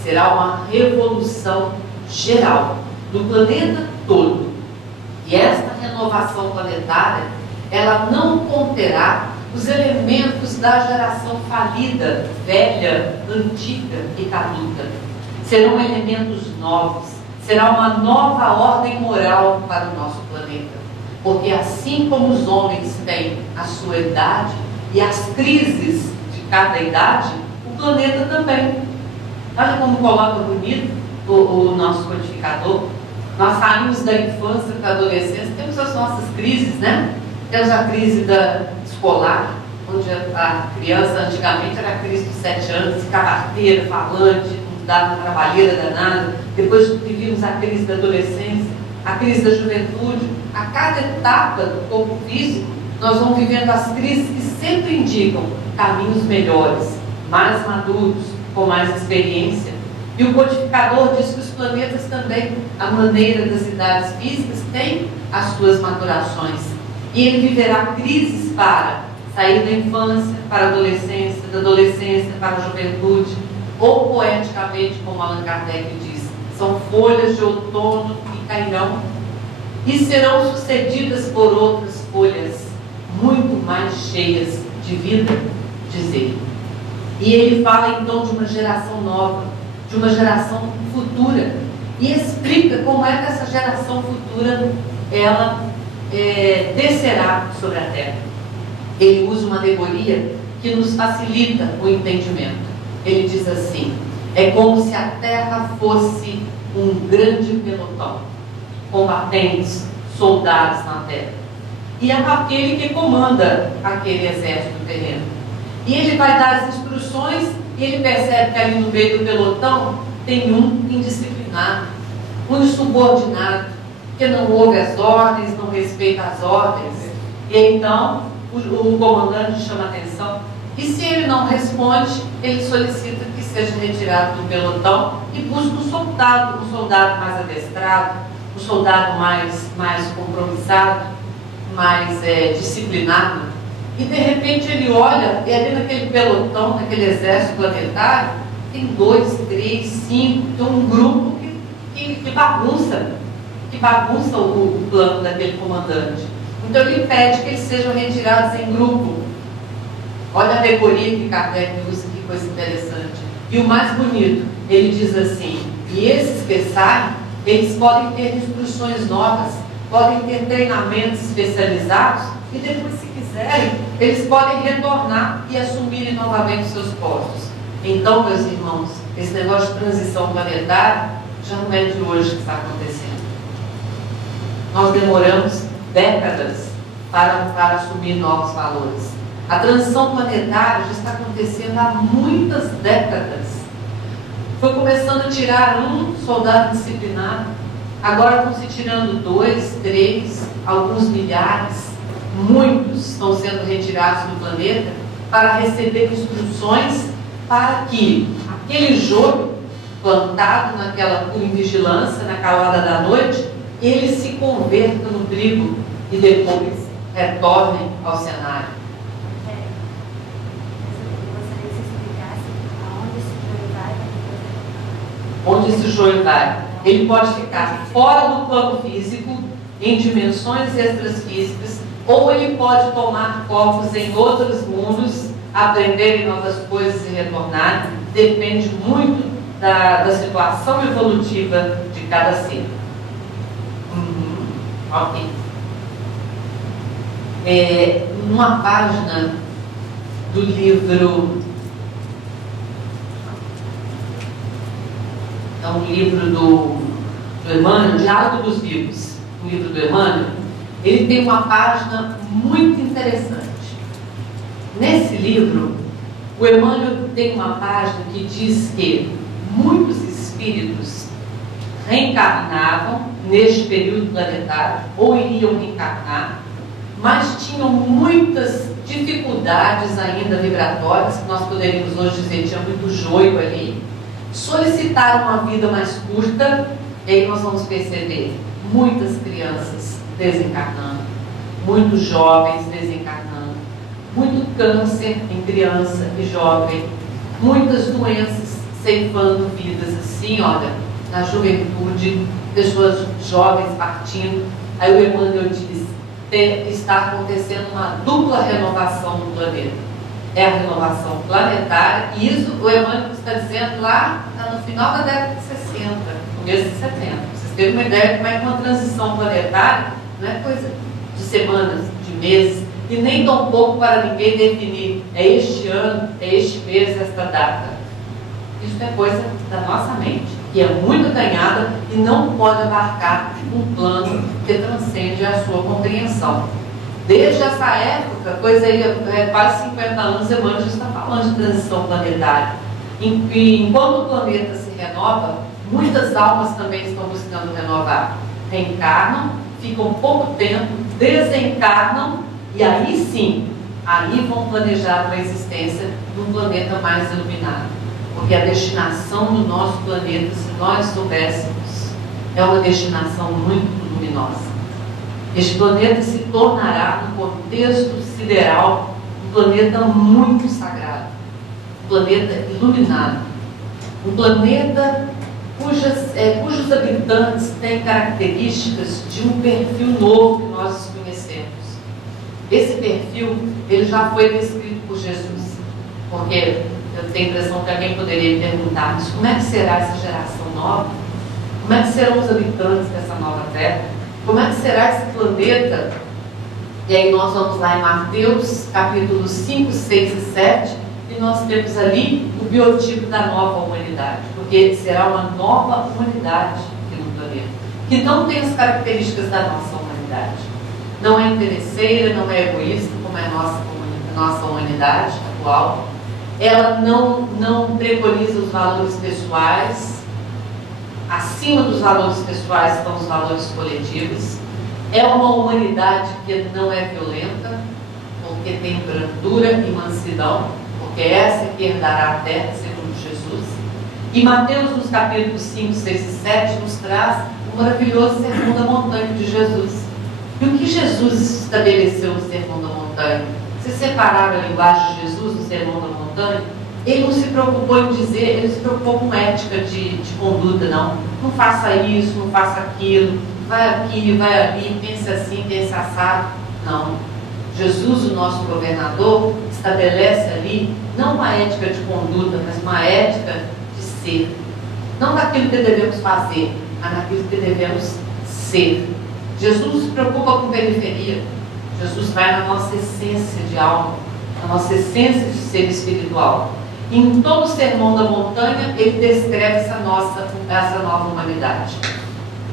Será uma revolução geral do planeta todo. E esta renovação planetária, ela não conterá os elementos da geração falida, velha, antiga e caduca. Serão elementos novos. Será uma nova ordem moral para o nosso planeta. Porque assim como os homens têm a sua idade e as crises de cada idade, o planeta também. Olha como coloca bonito o nosso codificador. Nós saímos da infância para a adolescência, temos as nossas crises, né? Temos a crise escolar, onde a criança antigamente era a crise dos 7 anos, ficava arteira, falante, não dava uma trabalheira danada. Depois vivíamos a crise da adolescência, a crise da juventude. A cada etapa do corpo físico, nós vamos vivendo as crises que sempre indicam caminhos melhores, mais maduros, com mais experiência. E o codificador diz que os planetas também, à maneira das idades físicas, têm as suas maturações. E ele viverá crises para sair da infância para a adolescência, da adolescência para a juventude, ou poeticamente, como Allan Kardec diz, são folhas de outono que cairão e serão sucedidas por outras folhas muito mais cheias de vida, diz ele. E ele fala então de uma geração nova, de uma geração futura, e explica como é que essa geração futura ela descerá sobre a terra. Ele usa uma alegoria que nos facilita o entendimento. Ele diz assim: é como se a terra fosse um grande pelotão, combatentes, soldados na terra, e é aquele que comanda aquele exército terreno. E ele vai dar as instruções, e ele percebe que ali no meio do pelotão tem um indisciplinado, um insubordinado, que não ouve as ordens, não respeita as ordens. E então o comandante chama a atenção, e se ele não responde, ele solicita que seja retirado do pelotão e busca um soldado mais adestrado, um soldado mais compromissado, mais disciplinado. E de repente ele olha, e ali naquele pelotão, naquele exército planetário, tem 2, 3, 5, tem um grupo que bagunça o plano daquele comandante. Então ele pede que eles sejam retirados em grupo. Olha a alegoria que Kardec usa, que coisa interessante. E o mais bonito, ele diz assim: e esses que saem, eles podem ter instruções novas, podem ter treinamentos especializados, e depois, se quiserem, eles podem retornar e assumirem novamente seus postos. Então, meus irmãos, esse negócio de transição planetária já não é de hoje que está acontecendo. Nós demoramos décadas para assumir novos valores. A transição planetária já está acontecendo há muitas décadas. Foi começando a tirar um soldado disciplinado, agora estão se tirando 2, 3, alguns milhares, muitos estão sendo retirados do planeta para receber instruções para que aquele joio plantado por vigilância na calada da noite, ele se converta no trigo e depois retorne ao cenário. Onde esse joio vai? Ele pode ficar fora do plano físico, em dimensões extrafísicas, ou ele pode tomar corpos em outros mundos, aprenderem novas coisas e retornar. Depende muito da situação evolutiva de cada ser. Ok. Numa página do livro, é um livro do Emmanuel, Diálogo dos Vivos, o livro do Emmanuel, ele tem uma página muito interessante. Nesse livro, o Emmanuel tem uma página que diz que muitos espíritos reencarnavam neste período planetário, ou iriam reencarnar, mas tinham muitas dificuldades ainda vibratórias, que nós poderíamos hoje dizer, tinha muito joio ali, solicitaram uma vida mais curta, e aí nós vamos perceber muitas crianças desencarnando, muitos jovens desencarnando, muito câncer em criança e jovem, muitas doenças ceifando vidas assim, olha, na juventude, pessoas jovens partindo. Aí o Emmanuel diz: está acontecendo uma dupla renovação do planeta. É a renovação planetária, e isso o Emmanuel está dizendo lá no final da década de 60, começo de 70. Vocês terem uma ideia de como é que uma transição planetária não é coisa de semanas, de meses, e nem tão pouco para ninguém definir, é este ano, é este mês, esta data. Isso é coisa da nossa mente, que é muito ganhada e não pode abarcar um plano que transcende a sua compreensão. Desde essa época, coisa aí, quase 50 anos, Emmanuel já está falando de transição planetária. Enquanto o planeta se renova, muitas almas também estão buscando renovar. Reencarnam, ficam pouco tempo, desencarnam, e aí sim, aí vão planejar uma existência num planeta mais iluminado. Porque a destinação do nosso planeta, se nós soubéssemos, é uma destinação muito luminosa. Este planeta se tornará, no contexto sideral, um planeta muito sagrado, um planeta iluminado, um planeta cujos habitantes têm características de um perfil novo que nós desconhecemos. ele já foi descrito por Jesus. Porque eu tenho a impressão que alguém poderia perguntar, mas como é que será essa geração nova? Como é que serão os habitantes dessa nova terra? Como é que será esse planeta? E aí nós vamos lá em Mateus, capítulos 5, 6 e 7, e nós temos ali o biotipo da nova humanidade, porque será uma nova humanidade aqui no planeta, que não tem as características da nossa humanidade. Não é interesseira, não é egoísta, como é a nossa humanidade atual. Ela não preconiza os valores pessoais. Acima dos valores pessoais estão os valores coletivos. É uma humanidade que não é violenta, porque tem brandura e mansidão, porque essa é que herdará a terra, segundo Jesus. E Mateus, nos capítulos 5, 6 e 7, nos traz o maravilhoso sermão da montanha de Jesus. E o que Jesus estabeleceu no sermão da montanha? Se separar a linguagem de Jesus no sermão da montanha, ele não se preocupou em dizer, ele se preocupou com ética de conduta, não. Não faça isso, não faça aquilo, vai aqui, vai ali, pense assim, pense assado. Não. Jesus, o nosso governador, estabelece ali não uma ética de conduta, mas uma ética de ser. Não naquilo que devemos fazer, mas naquilo que devemos ser. Jesus não se preocupa com periferia. Jesus vai na nossa essência de alma, na nossa essência de ser espiritual. E em todo o sermão da montanha, ele descreve essa nova humanidade.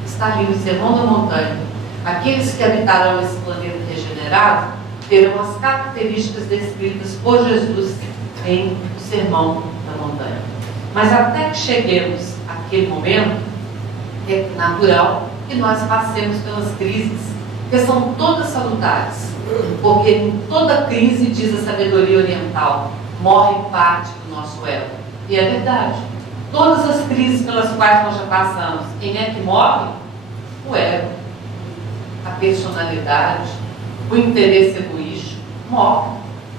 Está ali no sermão da montanha. Aqueles que habitarão esse planeta regenerado terão as características descritas por Jesus em o sermão da montanha. Mas até que cheguemos àquele momento, é natural que nós passemos pelas crises, que são todas salutares, porque em toda crise, diz a sabedoria oriental, morre parte do nosso ego. E é verdade. Todas as crises pelas quais nós já passamos, quem é que morre? O ego, a personalidade, o interesse egoísta, morre,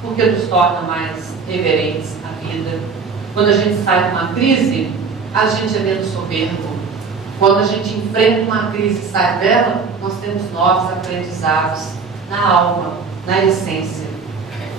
porque nos torna mais reverentes à vida. Quando a gente sai de uma crise, a gente é menos soberbo. Quando a gente enfrenta uma crise e sai dela, nós temos novos aprendizados na alma, na essência.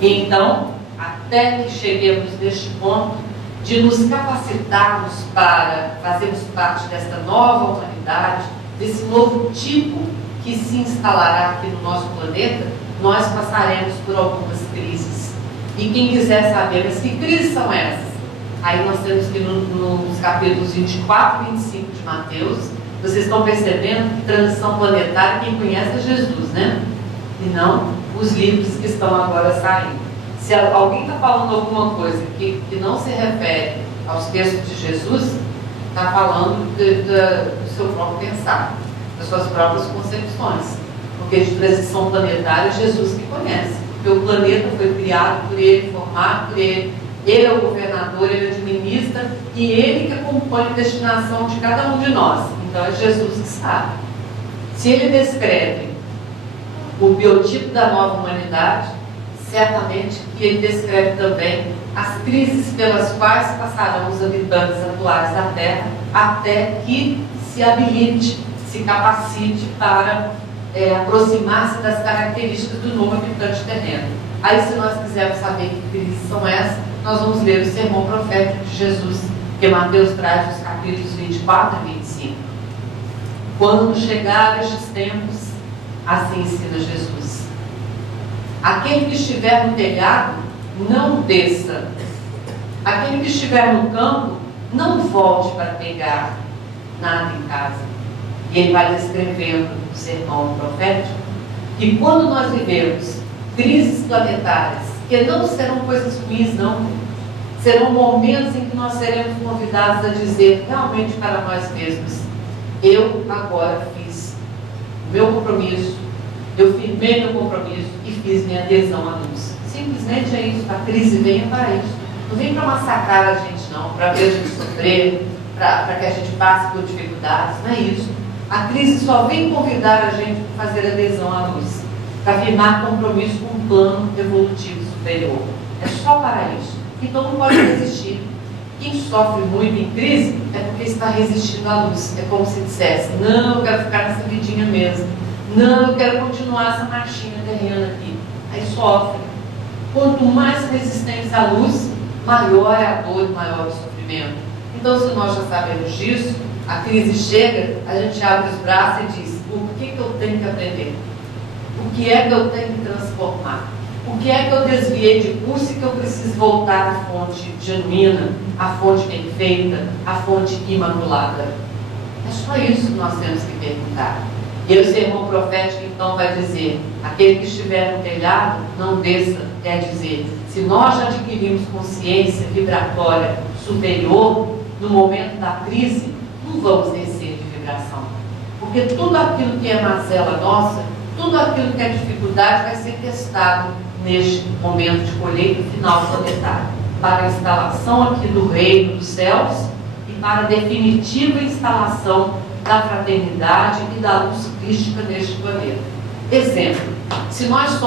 E então, até que cheguemos neste ponto de nos capacitarmos para fazermos parte desta nova humanidade, desse novo tipo que se instalará aqui no nosso planeta, nós passaremos por algumas crises. E quem quiser saber, mas que crises são essas? Aí nós temos que nos capítulos 24 e 25 de Mateus, vocês estão percebendo que transição planetária, quem conhece é Jesus, né? E não os livros que estão agora saindo. Se alguém está falando alguma coisa que não se refere aos textos de Jesus, está falando do seu próprio pensar, das suas próprias concepções. Porque de transição planetária é Jesus que conhece. Porque o planeta foi criado por ele, formado por ele. Ele é o governador, ele administra e ele que acompanha a destinação de cada um de nós. Então é Jesus que sabe. Se ele descreve o biotipo da nova humanidade, certamente que ele descreve também as crises pelas quais passarão os habitantes atuais da Terra até que se habilite, se capacite para aproximar-se das características do novo habitante terreno. Aí, se nós quisermos saber que crises são essas, nós vamos ler o sermão profético de Jesus, que Mateus traz nos capítulos 24 e 25. Quando chegar estes tempos, assim ensina Jesus. Aquele que estiver no telhado, não desça. Aquele que estiver no campo, não volte para pegar nada em casa. E ele vai descrevendo no sermão profético que quando nós vivemos crises planetárias, que não serão coisas ruins, não. Serão momentos em que nós seremos convidados a dizer realmente para nós mesmos: eu agora fiz o meu compromisso, eu firmei meu compromisso e fiz minha adesão à luz. Simplesmente é isso. A crise vem para isso. Não vem para massacrar a gente, não, para ver a gente sofrer, para que a gente passe por dificuldades. Não é isso. A crise só vem convidar a gente para fazer adesão à luz, para firmar compromisso com um plano evolutivo superior. É só para isso. Então não pode resistir. Quem sofre muito em crise é porque está resistindo à luz. É como se dissesse: não, eu quero ficar nessa vidinha mesmo. Não, eu quero continuar essa marchinha terrena aqui. Aí sofre. Quanto mais resistência à luz, maior é a dor e maior é o sofrimento. Então, se nós já sabemos disso, a crise chega, a gente abre os braços e diz: o que eu tenho que aprender? O que é que eu tenho que transformar? O que é que eu desviei de curso e que eu preciso voltar à fonte genuína, à fonte bem feita, à fonte imaculada? É só isso que nós temos que perguntar. E o sermão profético então vai dizer: aquele que estiver no telhado, não desça. Quer dizer, se nós já adquirimos consciência vibratória superior, no momento da crise, não vamos descer de vibração. Porque tudo aquilo que é mazela nossa, tudo aquilo que é dificuldade vai ser testado neste momento de colheita final planetária, para a instalação aqui do reino dos céus e para a definitiva instalação da fraternidade e da luz crística neste planeta. Exemplo, se nós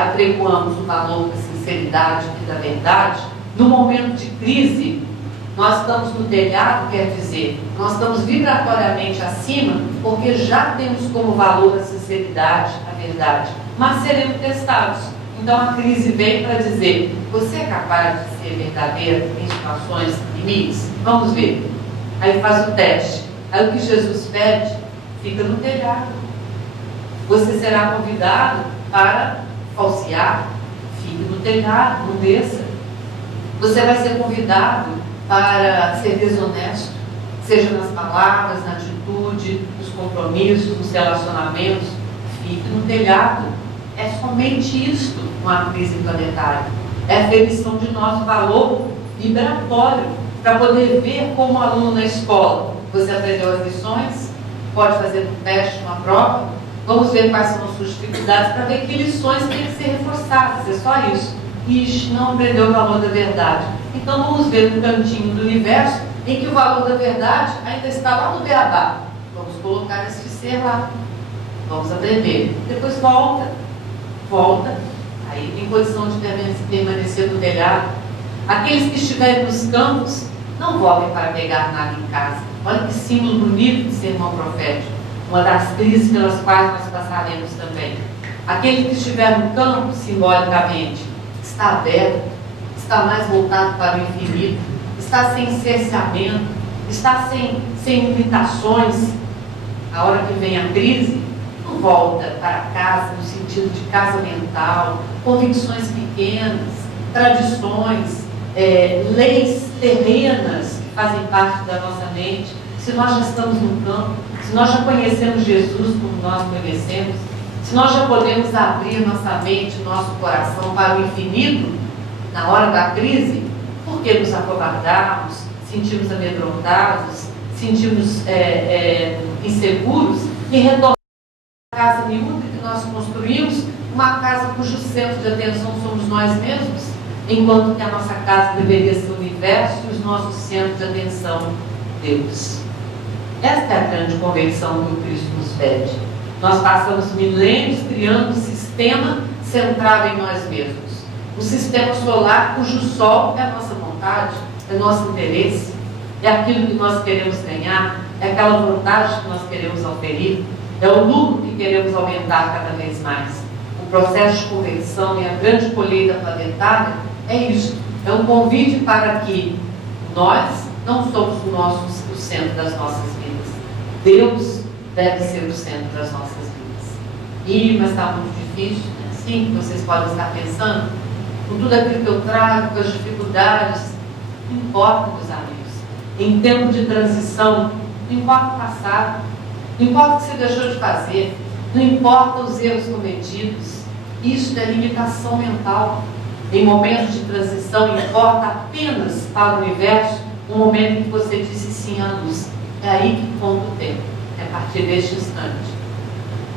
apregoamos o valor da sinceridade e da verdade, no momento de crise, nós estamos no telhado, quer dizer, nós estamos vibratoriamente acima, porque já temos como valor a sinceridade, a verdade, mas seremos testados. Então a crise vem para dizer: você é capaz de ser verdadeiro em situações limites? Vamos ver. Aí faz o teste. Aí o que Jesus pede, fica no telhado. Você será convidado para falsear, fique no telhado, não desça. Você vai ser convidado para ser desonesto, seja nas palavras, na atitude, nos compromissos, nos relacionamentos, fique no telhado. É somente isto uma crise planetária. É a aferição de nosso valor vibratório, para poder ver como aluno na escola. Você aprendeu as lições? Pode fazer um teste, uma prova? Vamos ver quais são as suas dificuldades, para ver que lições têm que ser reforçadas. É só isso. Ixi, não aprendeu o valor da verdade. Então vamos ver no cantinho do universo em que o valor da verdade ainda está lá no beabá. Vamos colocar esse ser lá. Vamos aprender. Depois volta. Aí tem condição de permanecer no telhado. Aqueles que estiverem nos campos, não voltem para pegar nada em casa. Olha que símbolo bonito de sermão profético. Uma das crises pelas quais nós passaremos também. Aquele que estiver no campo, simbolicamente, está aberto, está mais voltado para o infinito, está sem cerceamento, está sem limitações. A hora que vem a crise, não volta para casa no sentido de casa mental, convicções pequenas, tradições, leis terrenas que fazem parte da nossa mente. Se nós já estamos no campo, se nós já conhecemos Jesus como nós conhecemos, se nós já podemos abrir nossa mente, nosso coração para o infinito, na hora da crise, por que nos acovardarmos, sentimos amedrontados, sentimos inseguros e retornar à casa miúda que nós construímos, uma casa cujo centro de atenção somos nós mesmos, enquanto que a nossa casa deveria ser o universo e os nossos centros de atenção, Deus. Esta é a grande conversão que o Cristo nos pede. Nós passamos milênios criando um sistema centrado em nós mesmos. Um sistema solar cujo sol é a nossa vontade, é nosso interesse, é aquilo que nós queremos ganhar, é aquela vantagem que nós queremos oferir, é o lucro que queremos aumentar cada vez mais. O processo de conversão e a grande colheita planetária é isso. É um convite para que nós não somos o centro das nossas vidas. Deus deve ser o centro das nossas vidas. Mas está muito difícil, né? Sim, vocês podem estar pensando, com tudo aquilo que eu trago, com as dificuldades, não importa, meus amigos. Em tempo de transição, não importa o passado, não importa o que você deixou de fazer, não importa os erros cometidos, isso é limitação mental. Em momentos de transição, importa apenas para o universo o momento em que você disse sim à luz. É aí que conta o tempo, é a partir deste instante.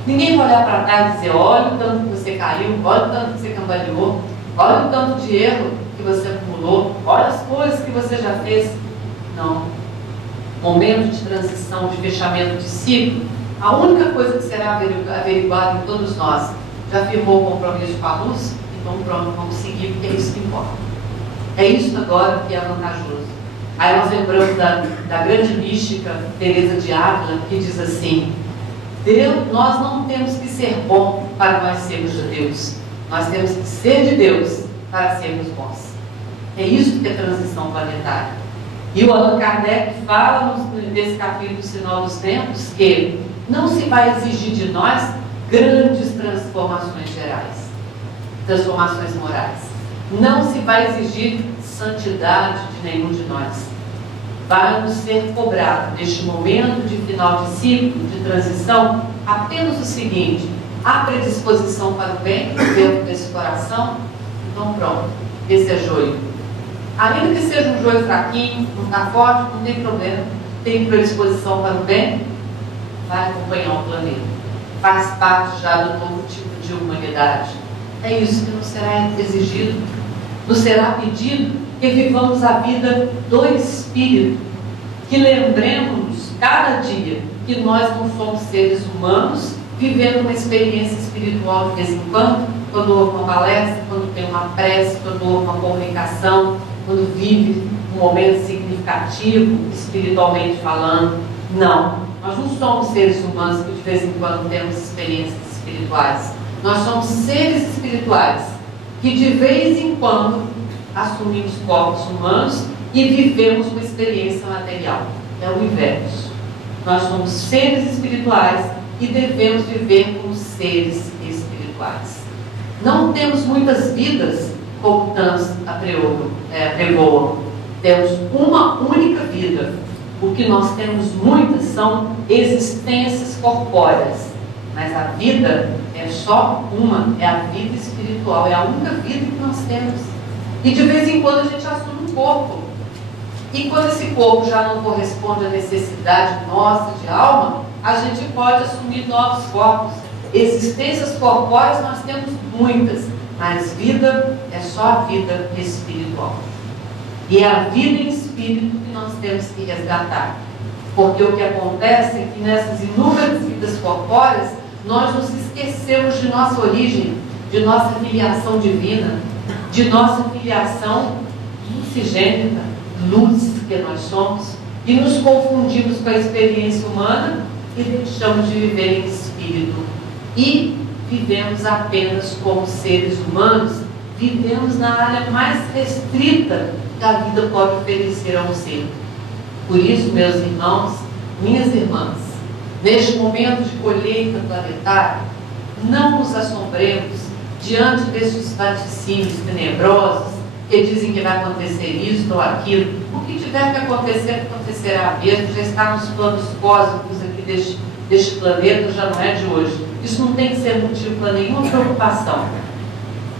Ninguém vai olhar para trás e dizer: olha o tanto que você caiu, olha o tanto que você cambaleou, olha o tanto de erro que você acumulou, olha as coisas que você já fez. Não. Momento de transição, de fechamento de ciclo, a única coisa que será averiguada em todos nós: já firmou o compromisso com a luz? Então pronto, vamos seguir, porque é isso que importa. É isso agora que é vantajoso. Aí nós lembramos da grande mística Teresa de Ávila, que diz assim: nós não temos que ser bom para nós sermos de Deus. Nós temos que ser de Deus para sermos bons. É isso que é transição planetária. E o Allan Kardec fala nesse capítulo Sinal dos Tempos que não se vai exigir de nós grandes transformações gerais, transformações morais. Não se vai exigir santidade de nenhum de nós. Vai nos ser cobrado, neste momento de final de ciclo, de transição, apenas o seguinte: há predisposição para o bem dentro desse coração? Então pronto, esse é joio. Ainda que seja um joio fraquinho, não está forte, não tem problema. Tem predisposição para o bem, vai acompanhar o planeta. Faz parte já do novo tipo de humanidade. É isso que nos será exigido, nos será pedido que vivamos a vida do Espírito, que lembremos cada dia que nós não somos seres humanos vivendo uma experiência espiritual de vez em quando houve uma palestra, quando tem uma prece, quando houve uma comunicação, quando vive um momento significativo, espiritualmente falando. Não, nós não somos seres humanos que de vez em quando temos experiências espirituais. Nós somos seres espirituais que de vez em quando assumimos corpos humanos e vivemos uma experiência material. É o inverso. Nós somos seres espirituais e devemos viver como seres espirituais. Não temos muitas vidas como tantos apregoam. Temos uma única vida. O que nós temos muitas são existências corpóreas. Mas a vida é só uma, é a vida espiritual, é a única vida que nós temos. E de vez em quando a gente assume um corpo. E quando esse corpo já não corresponde à necessidade nossa de alma, a gente pode assumir novos corpos. Existências corpóreas nós temos muitas, mas vida é só a vida espiritual. E é a vida em espírito que nós temos que resgatar. Porque o que acontece é que nessas inúmeras vidas corpóreas, nós nos esquecemos de nossa origem, de nossa filiação divina, de nossa filiação lucigênita, luz que nós somos, e nos confundimos com a experiência humana e deixamos de viver em espírito. E vivemos apenas como seres humanos, vivemos na área mais restrita que a vida pode oferecer a um ser. Por isso, meus irmãos, minhas irmãs, neste momento de colheita planetária, não nos assombremos diante destes vaticínios tenebrosos que dizem que vai acontecer isso ou aquilo. O que tiver que acontecer, acontecerá mesmo, já está nos planos cósmicos aqui deste planeta, já não é de hoje. Isso não tem que ser motivo para nenhuma preocupação.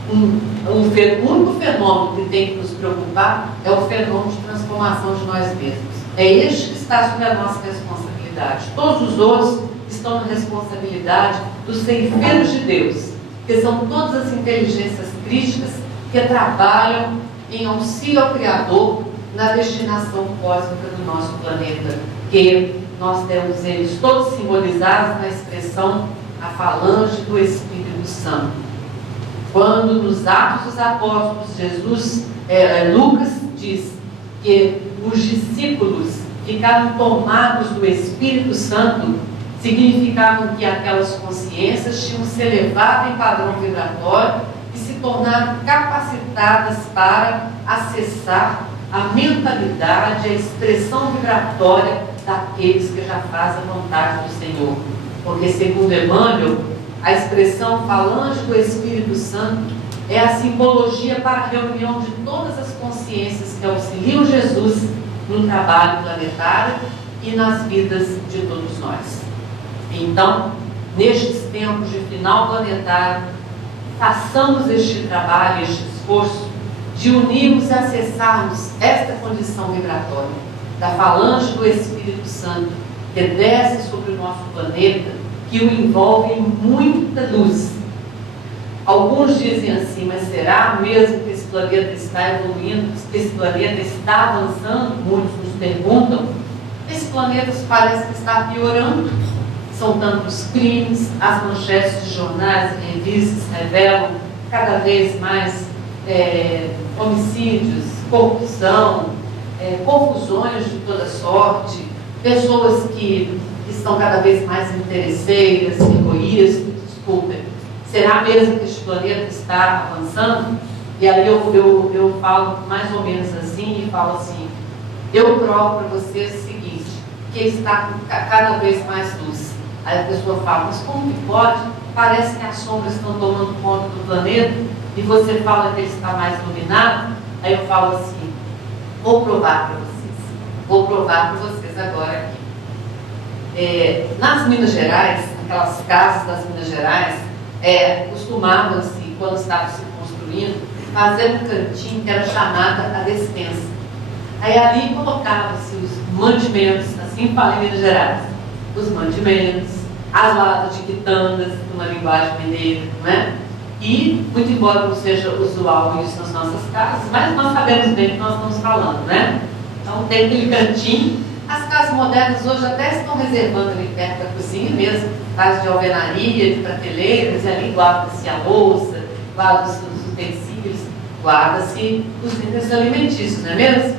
O único fenômeno que tem que nos preocupar é o fenômeno de transformação de nós mesmos. É este que está sob a nossa responsabilidade. Todos os outros estão na responsabilidade dos ceifeiros de Deus, que são todas as inteligências críticas que trabalham em auxílio ao Criador na destinação cósmica do nosso planeta, que nós temos eles todos simbolizados na expressão a falange do Espírito Santo. Quando nos Atos dos Apóstolos, Lucas diz que os discípulos ficaram tomados do Espírito Santo, significavam que aquelas consciências tinham se elevado em padrão vibratório e se tornaram capacitadas para acessar a mentalidade, a expressão vibratória daqueles que já fazem a vontade do Senhor. Porque, segundo Emmanuel, a expressão falange do Espírito Santo é a simbologia para a reunião de todas as consciências que auxiliam Jesus no trabalho planetário e nas vidas de todos nós. Então, nestes tempos de final planetário, façamos este trabalho, este esforço de unirmos e acessarmos esta condição vibratória da falange do Espírito Santo que desce sobre o nosso planeta, que o envolve em muita luz. Alguns dizem assim, mas será mesmo que esse planeta está evoluindo, que esse planeta está avançando? Muitos nos perguntam. Esse planeta parece que está piorando. São tantos crimes, as manchetes de jornais e revistas revelam cada vez mais homicídios, corrupção, confusões de toda sorte, pessoas que estão cada vez mais interesseiras, egoístas, Será mesmo que este planeta está avançando? E aí eu falo mais ou menos assim, e falo assim, eu provo para vocês o seguinte, que está cada vez mais luz. Aí a pessoa fala, mas como que pode? Parece que as sombras estão tomando conta do planeta, e você fala que ele está mais iluminado. Aí eu falo assim, vou provar para vocês. Vou provar para vocês agora aqui. Nas Minas Gerais, aquelas casas das Minas Gerais, costumavam-se, quando estavam se construindo, fazer um cantinho que era chamada a despensa. Aí ali colocavam-se os mantimentos, assim fala em Minas Gerais, os mantimentos, as latas de quitandas, numa linguagem mineira, não é? E, muito embora não seja usual isso nas nossas casas, mas nós sabemos bem o que nós estamos falando, né? Então tem aquele cantinho. As casas modernas hoje até estão reservando ali perto da cozinha mesmo, casas de alvenaria, de prateleiras, e ali guarda-se a louça, guarda-se os utensílios, guarda-se os itens alimentícios, não é mesmo?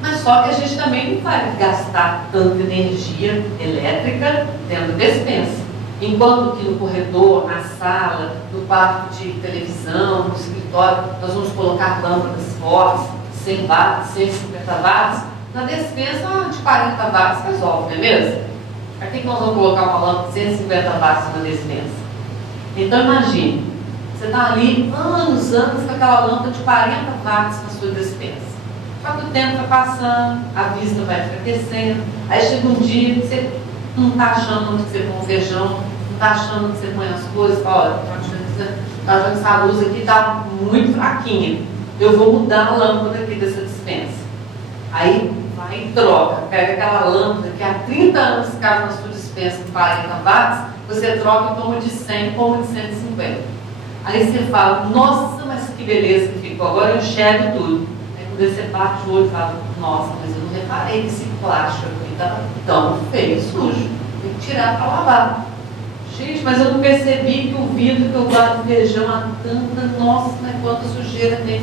Mas só que a gente também não vai gastar tanta energia elétrica tendo despensa. Enquanto que no corredor, na sala, no quarto de televisão, no escritório, nós vamos colocar lâmpadas fortes, 100 watts, 150 watts, na despensa de 40 watts resolve, não é mesmo? Para que nós vamos colocar uma lâmpada de 150 watts na despensa? Então imagine, você está ali anos com aquela lâmpada de 40 watts na sua despensa. Só que o tempo vai passando, a vista vai enfraquecendo, aí chega um dia que você não está achando onde você põe o feijão, não está achando onde você põe as coisas, olha, está achando que essa luz aqui está muito fraquinha, eu vou mudar a lâmpada aqui dessa despensa. Aí vai e troca, pega aquela lâmpada que há 30 anos ficava na sua despensa de 40 watts, você troca e toma de 100, toma de 150. Aí você fala, nossa, mas que beleza que ficou, agora eu enxergo tudo. Você bate o olho e fala, nossa, mas eu não reparei que esse plástico aqui estava tão feio, sujo. Tem que tirar para lavar. Gente, mas eu não percebi que o vidro que eu guardo feijão há tanta, nossa, mas quanta sujeira tem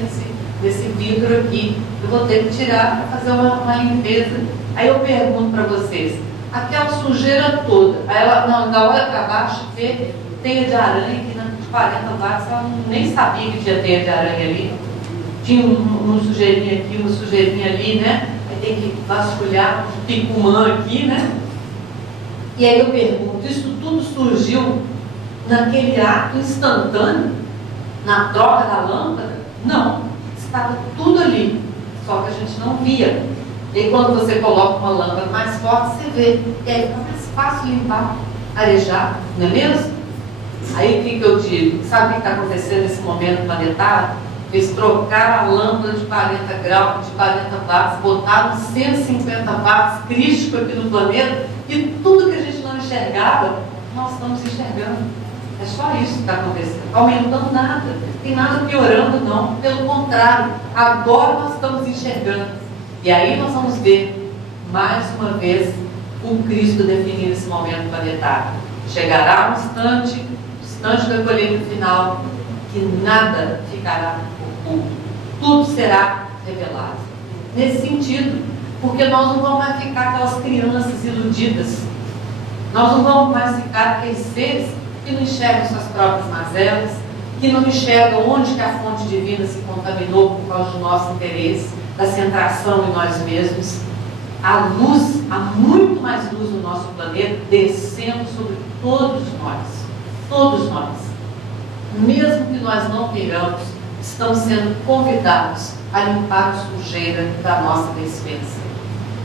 nesse vidro aqui. Eu vou ter que tirar para fazer uma limpeza. Aí eu pergunto para vocês, aquela sujeira toda, aí ela não olha para baixo e vê teia de aranha aqui de 40 watts, ela nem sabia que tinha teia de aranha ali. Tinha uma sujeirinha aqui, uma sujeirinha ali, né? Aí tem que vasculhar um picumã aqui, né? E aí eu pergunto, isso tudo surgiu naquele ato instantâneo? Na troca da lâmpada? Não, estava tudo ali, só que a gente não via. E quando você coloca uma lâmpada mais forte, você vê. E aí fica mais fácil limpar, arejar, não é mesmo? Aí o que eu digo? Sabe o que está acontecendo nesse momento planetário? Eles trocaram a lâmpada de 40 graus, de 40 watts, botaram 150 watts crítico aqui no planeta, e tudo que a gente não enxergava, nós estamos enxergando. É só isso que está acontecendo. Não está aumentando nada, não tem nada piorando, não. Pelo contrário, agora nós estamos enxergando. E aí nós vamos ver, mais uma vez, o Cristo definindo esse momento planetário. Chegará um instante da colheita final, que nada ficará oculto, tudo será revelado. Nesse sentido, porque nós não vamos mais ficar aquelas crianças iludidas, nós não vamos mais ficar aqueles seres que não enxergam suas próprias mazelas, que não enxergam onde que a fonte divina se contaminou por causa do nosso interesse, da centração em nós mesmos. A luz, há muito mais luz no nosso planeta, descendo sobre todos nós, mesmo que nós não queiramos, estamos sendo convidados a limpar a sujeira da nossa despensa,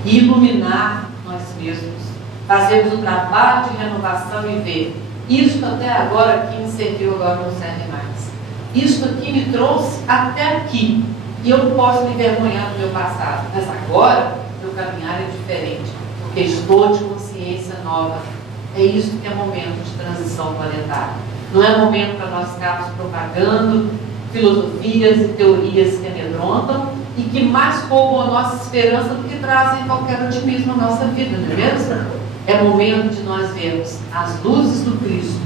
iluminar nós mesmos, fazermos o trabalho de renovação e ver, isto até agora aqui me serviu, agora não serve mais. Isto aqui me trouxe até aqui, e eu não posso me envergonhar do meu passado, mas agora meu caminhar é diferente, porque estou de consciência nova. É isso que é momento de transição planetária. Não é momento para nós ficarmos propagando filosofias e teorias que amedrontam e que mais roubam a nossa esperança do que trazem qualquer otimismo na nossa vida, não é mesmo? É momento de nós vermos as luzes do Cristo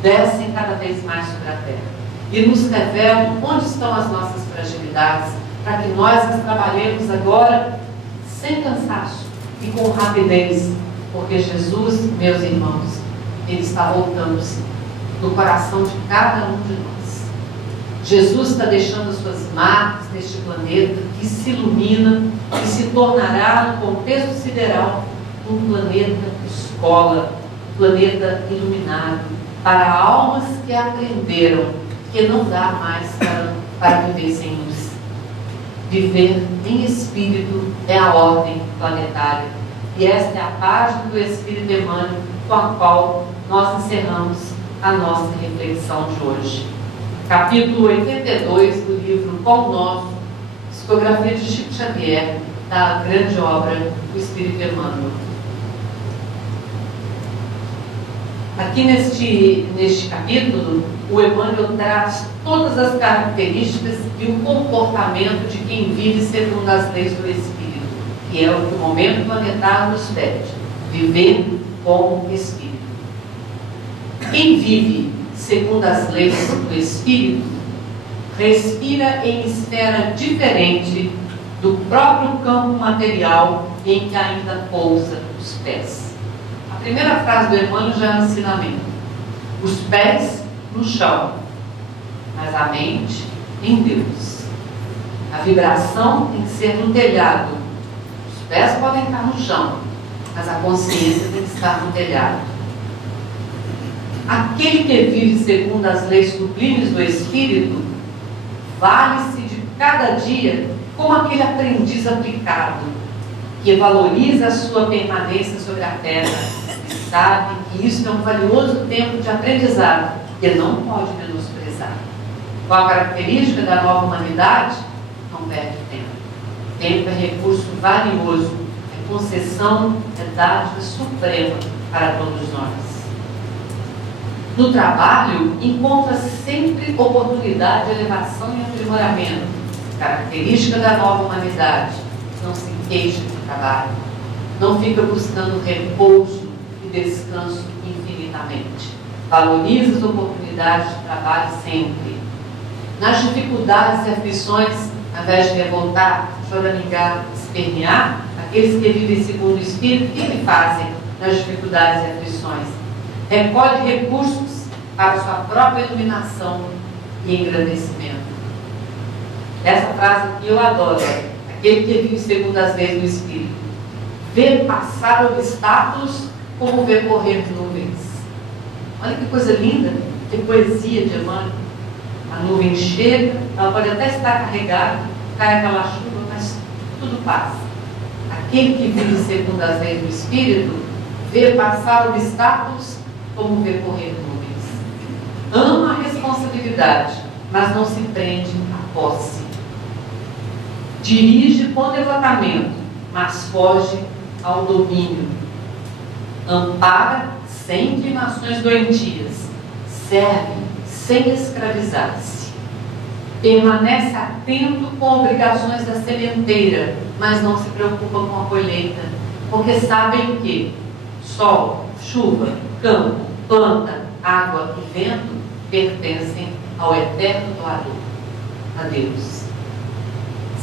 descem cada vez mais sobre a terra e nos revelam onde estão as nossas fragilidades, para que nós as trabalhemos agora sem cansaço e com rapidez, porque Jesus, meus irmãos, Ele está voltando sim. no coração de cada um de nós. Jesus está deixando as suas marcas neste planeta que se ilumina e se tornará, no contexto sideral, um planeta escola, um planeta iluminado, para almas que aprenderam que não dá mais para viver sem luz. Viver em espírito é a ordem planetária. E esta é a página do Espírito Emmanuel com a qual nós encerramos a nossa reflexão de hoje. Capítulo 82 do livro Pão Nosso, psicografia de Chico Xavier, da grande obra do Espírito Emmanuel. Aqui neste capítulo, o Emmanuel traz todas as características e o comportamento de quem vive segundo as leis do Espírito, que é o que o momento planetário nos pede: viver como Espírito. Quem vive segundo as leis do Espírito respira em esfera diferente do próprio campo material em que ainda pousa os pés. A primeira frase do Emmanuel já é um ensinamento: os pés no chão, mas a mente em Deus. A vibração tem que ser no telhado. Os pés podem estar no chão, mas a consciência tem que estar no telhado. Aquele que vive segundo as leis sublimes do Espírito vale-se de cada dia como aquele aprendiz aplicado, que valoriza a sua permanência sobre a terra e sabe que isso é um valioso tempo de aprendizado que não pode menosprezar. Qual a característica da nova humanidade? Não perde tempo. Tempo é recurso valioso, é concessão, é dádiva suprema para todos nós. No trabalho, encontra sempre oportunidade de elevação e aprimoramento, característica da nova humanidade. Não se queixa do trabalho, não fica buscando repouso e descanso infinitamente. Valoriza as oportunidades de trabalho sempre. Nas dificuldades e aflições, ao invés de revoltar, choramingar, espernear, aqueles que vivem segundo o Espírito, o que fazem nas dificuldades e aflições? Recolhe recursos para sua própria iluminação e engrandecimento. Essa frase aqui eu adoro. Aquele que vive segundo as leis do Espírito vê passar obstáculos como vê correr nuvens. Olha que coisa linda, que poesia de Emmanuel. A nuvem chega, ela pode até estar carregada, cai aquela chuva, mas tudo passa. Aquele que vive segundo as leis do Espírito vê passar obstáculos como vê correr nuvens. Ama a responsabilidade, mas não se prende à posse. Dirige com devotamento, mas foge ao domínio. Ampara sem inclinações doentias. Serve sem escravizar-se. Permanece atento com obrigações da sementeira, mas não se preocupa com a colheita, porque sabem que sol, chuva, campo, planta, água e vento pertencem ao eterno doador, a Deus.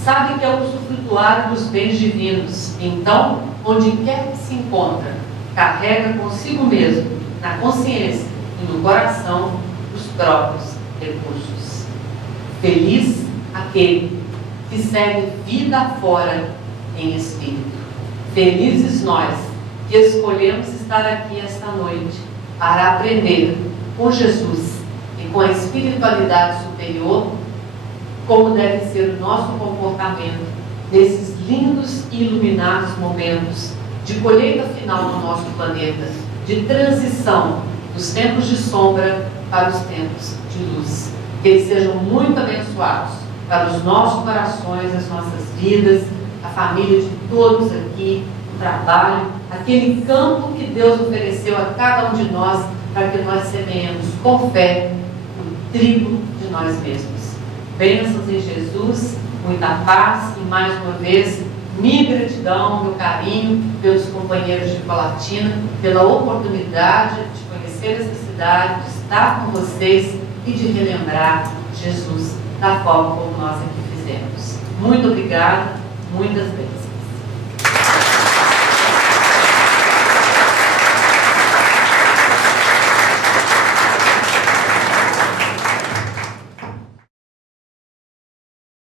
Sabe que é o usufrutuário dos bens divinos, então, onde quer que se encontra, carrega consigo mesmo, na consciência e no coração, os próprios recursos. Feliz aquele que segue vida fora em espírito. Felizes nós que escolhemos estar aqui esta noite para aprender com Jesus e com a espiritualidade superior como deve ser o nosso comportamento nesses lindos e iluminados momentos de colheita final no nosso planeta, de transição dos tempos de sombra para os tempos de luz. Que eles sejam muito abençoados para os nossos corações, as nossas vidas, a família de todos aqui, o trabalho, aquele campo que Deus ofereceu a cada um de nós para que nós semeemos com fé o trigo de nós mesmos. Bênçãos em Jesus, muita paz e mais uma vez, minha gratidão, meu carinho pelos companheiros de Colatina, pela oportunidade de conhecer essa cidade, de estar com vocês e de relembrar Jesus da forma como nós aqui fizemos. Muito obrigada, muitas bênçãos.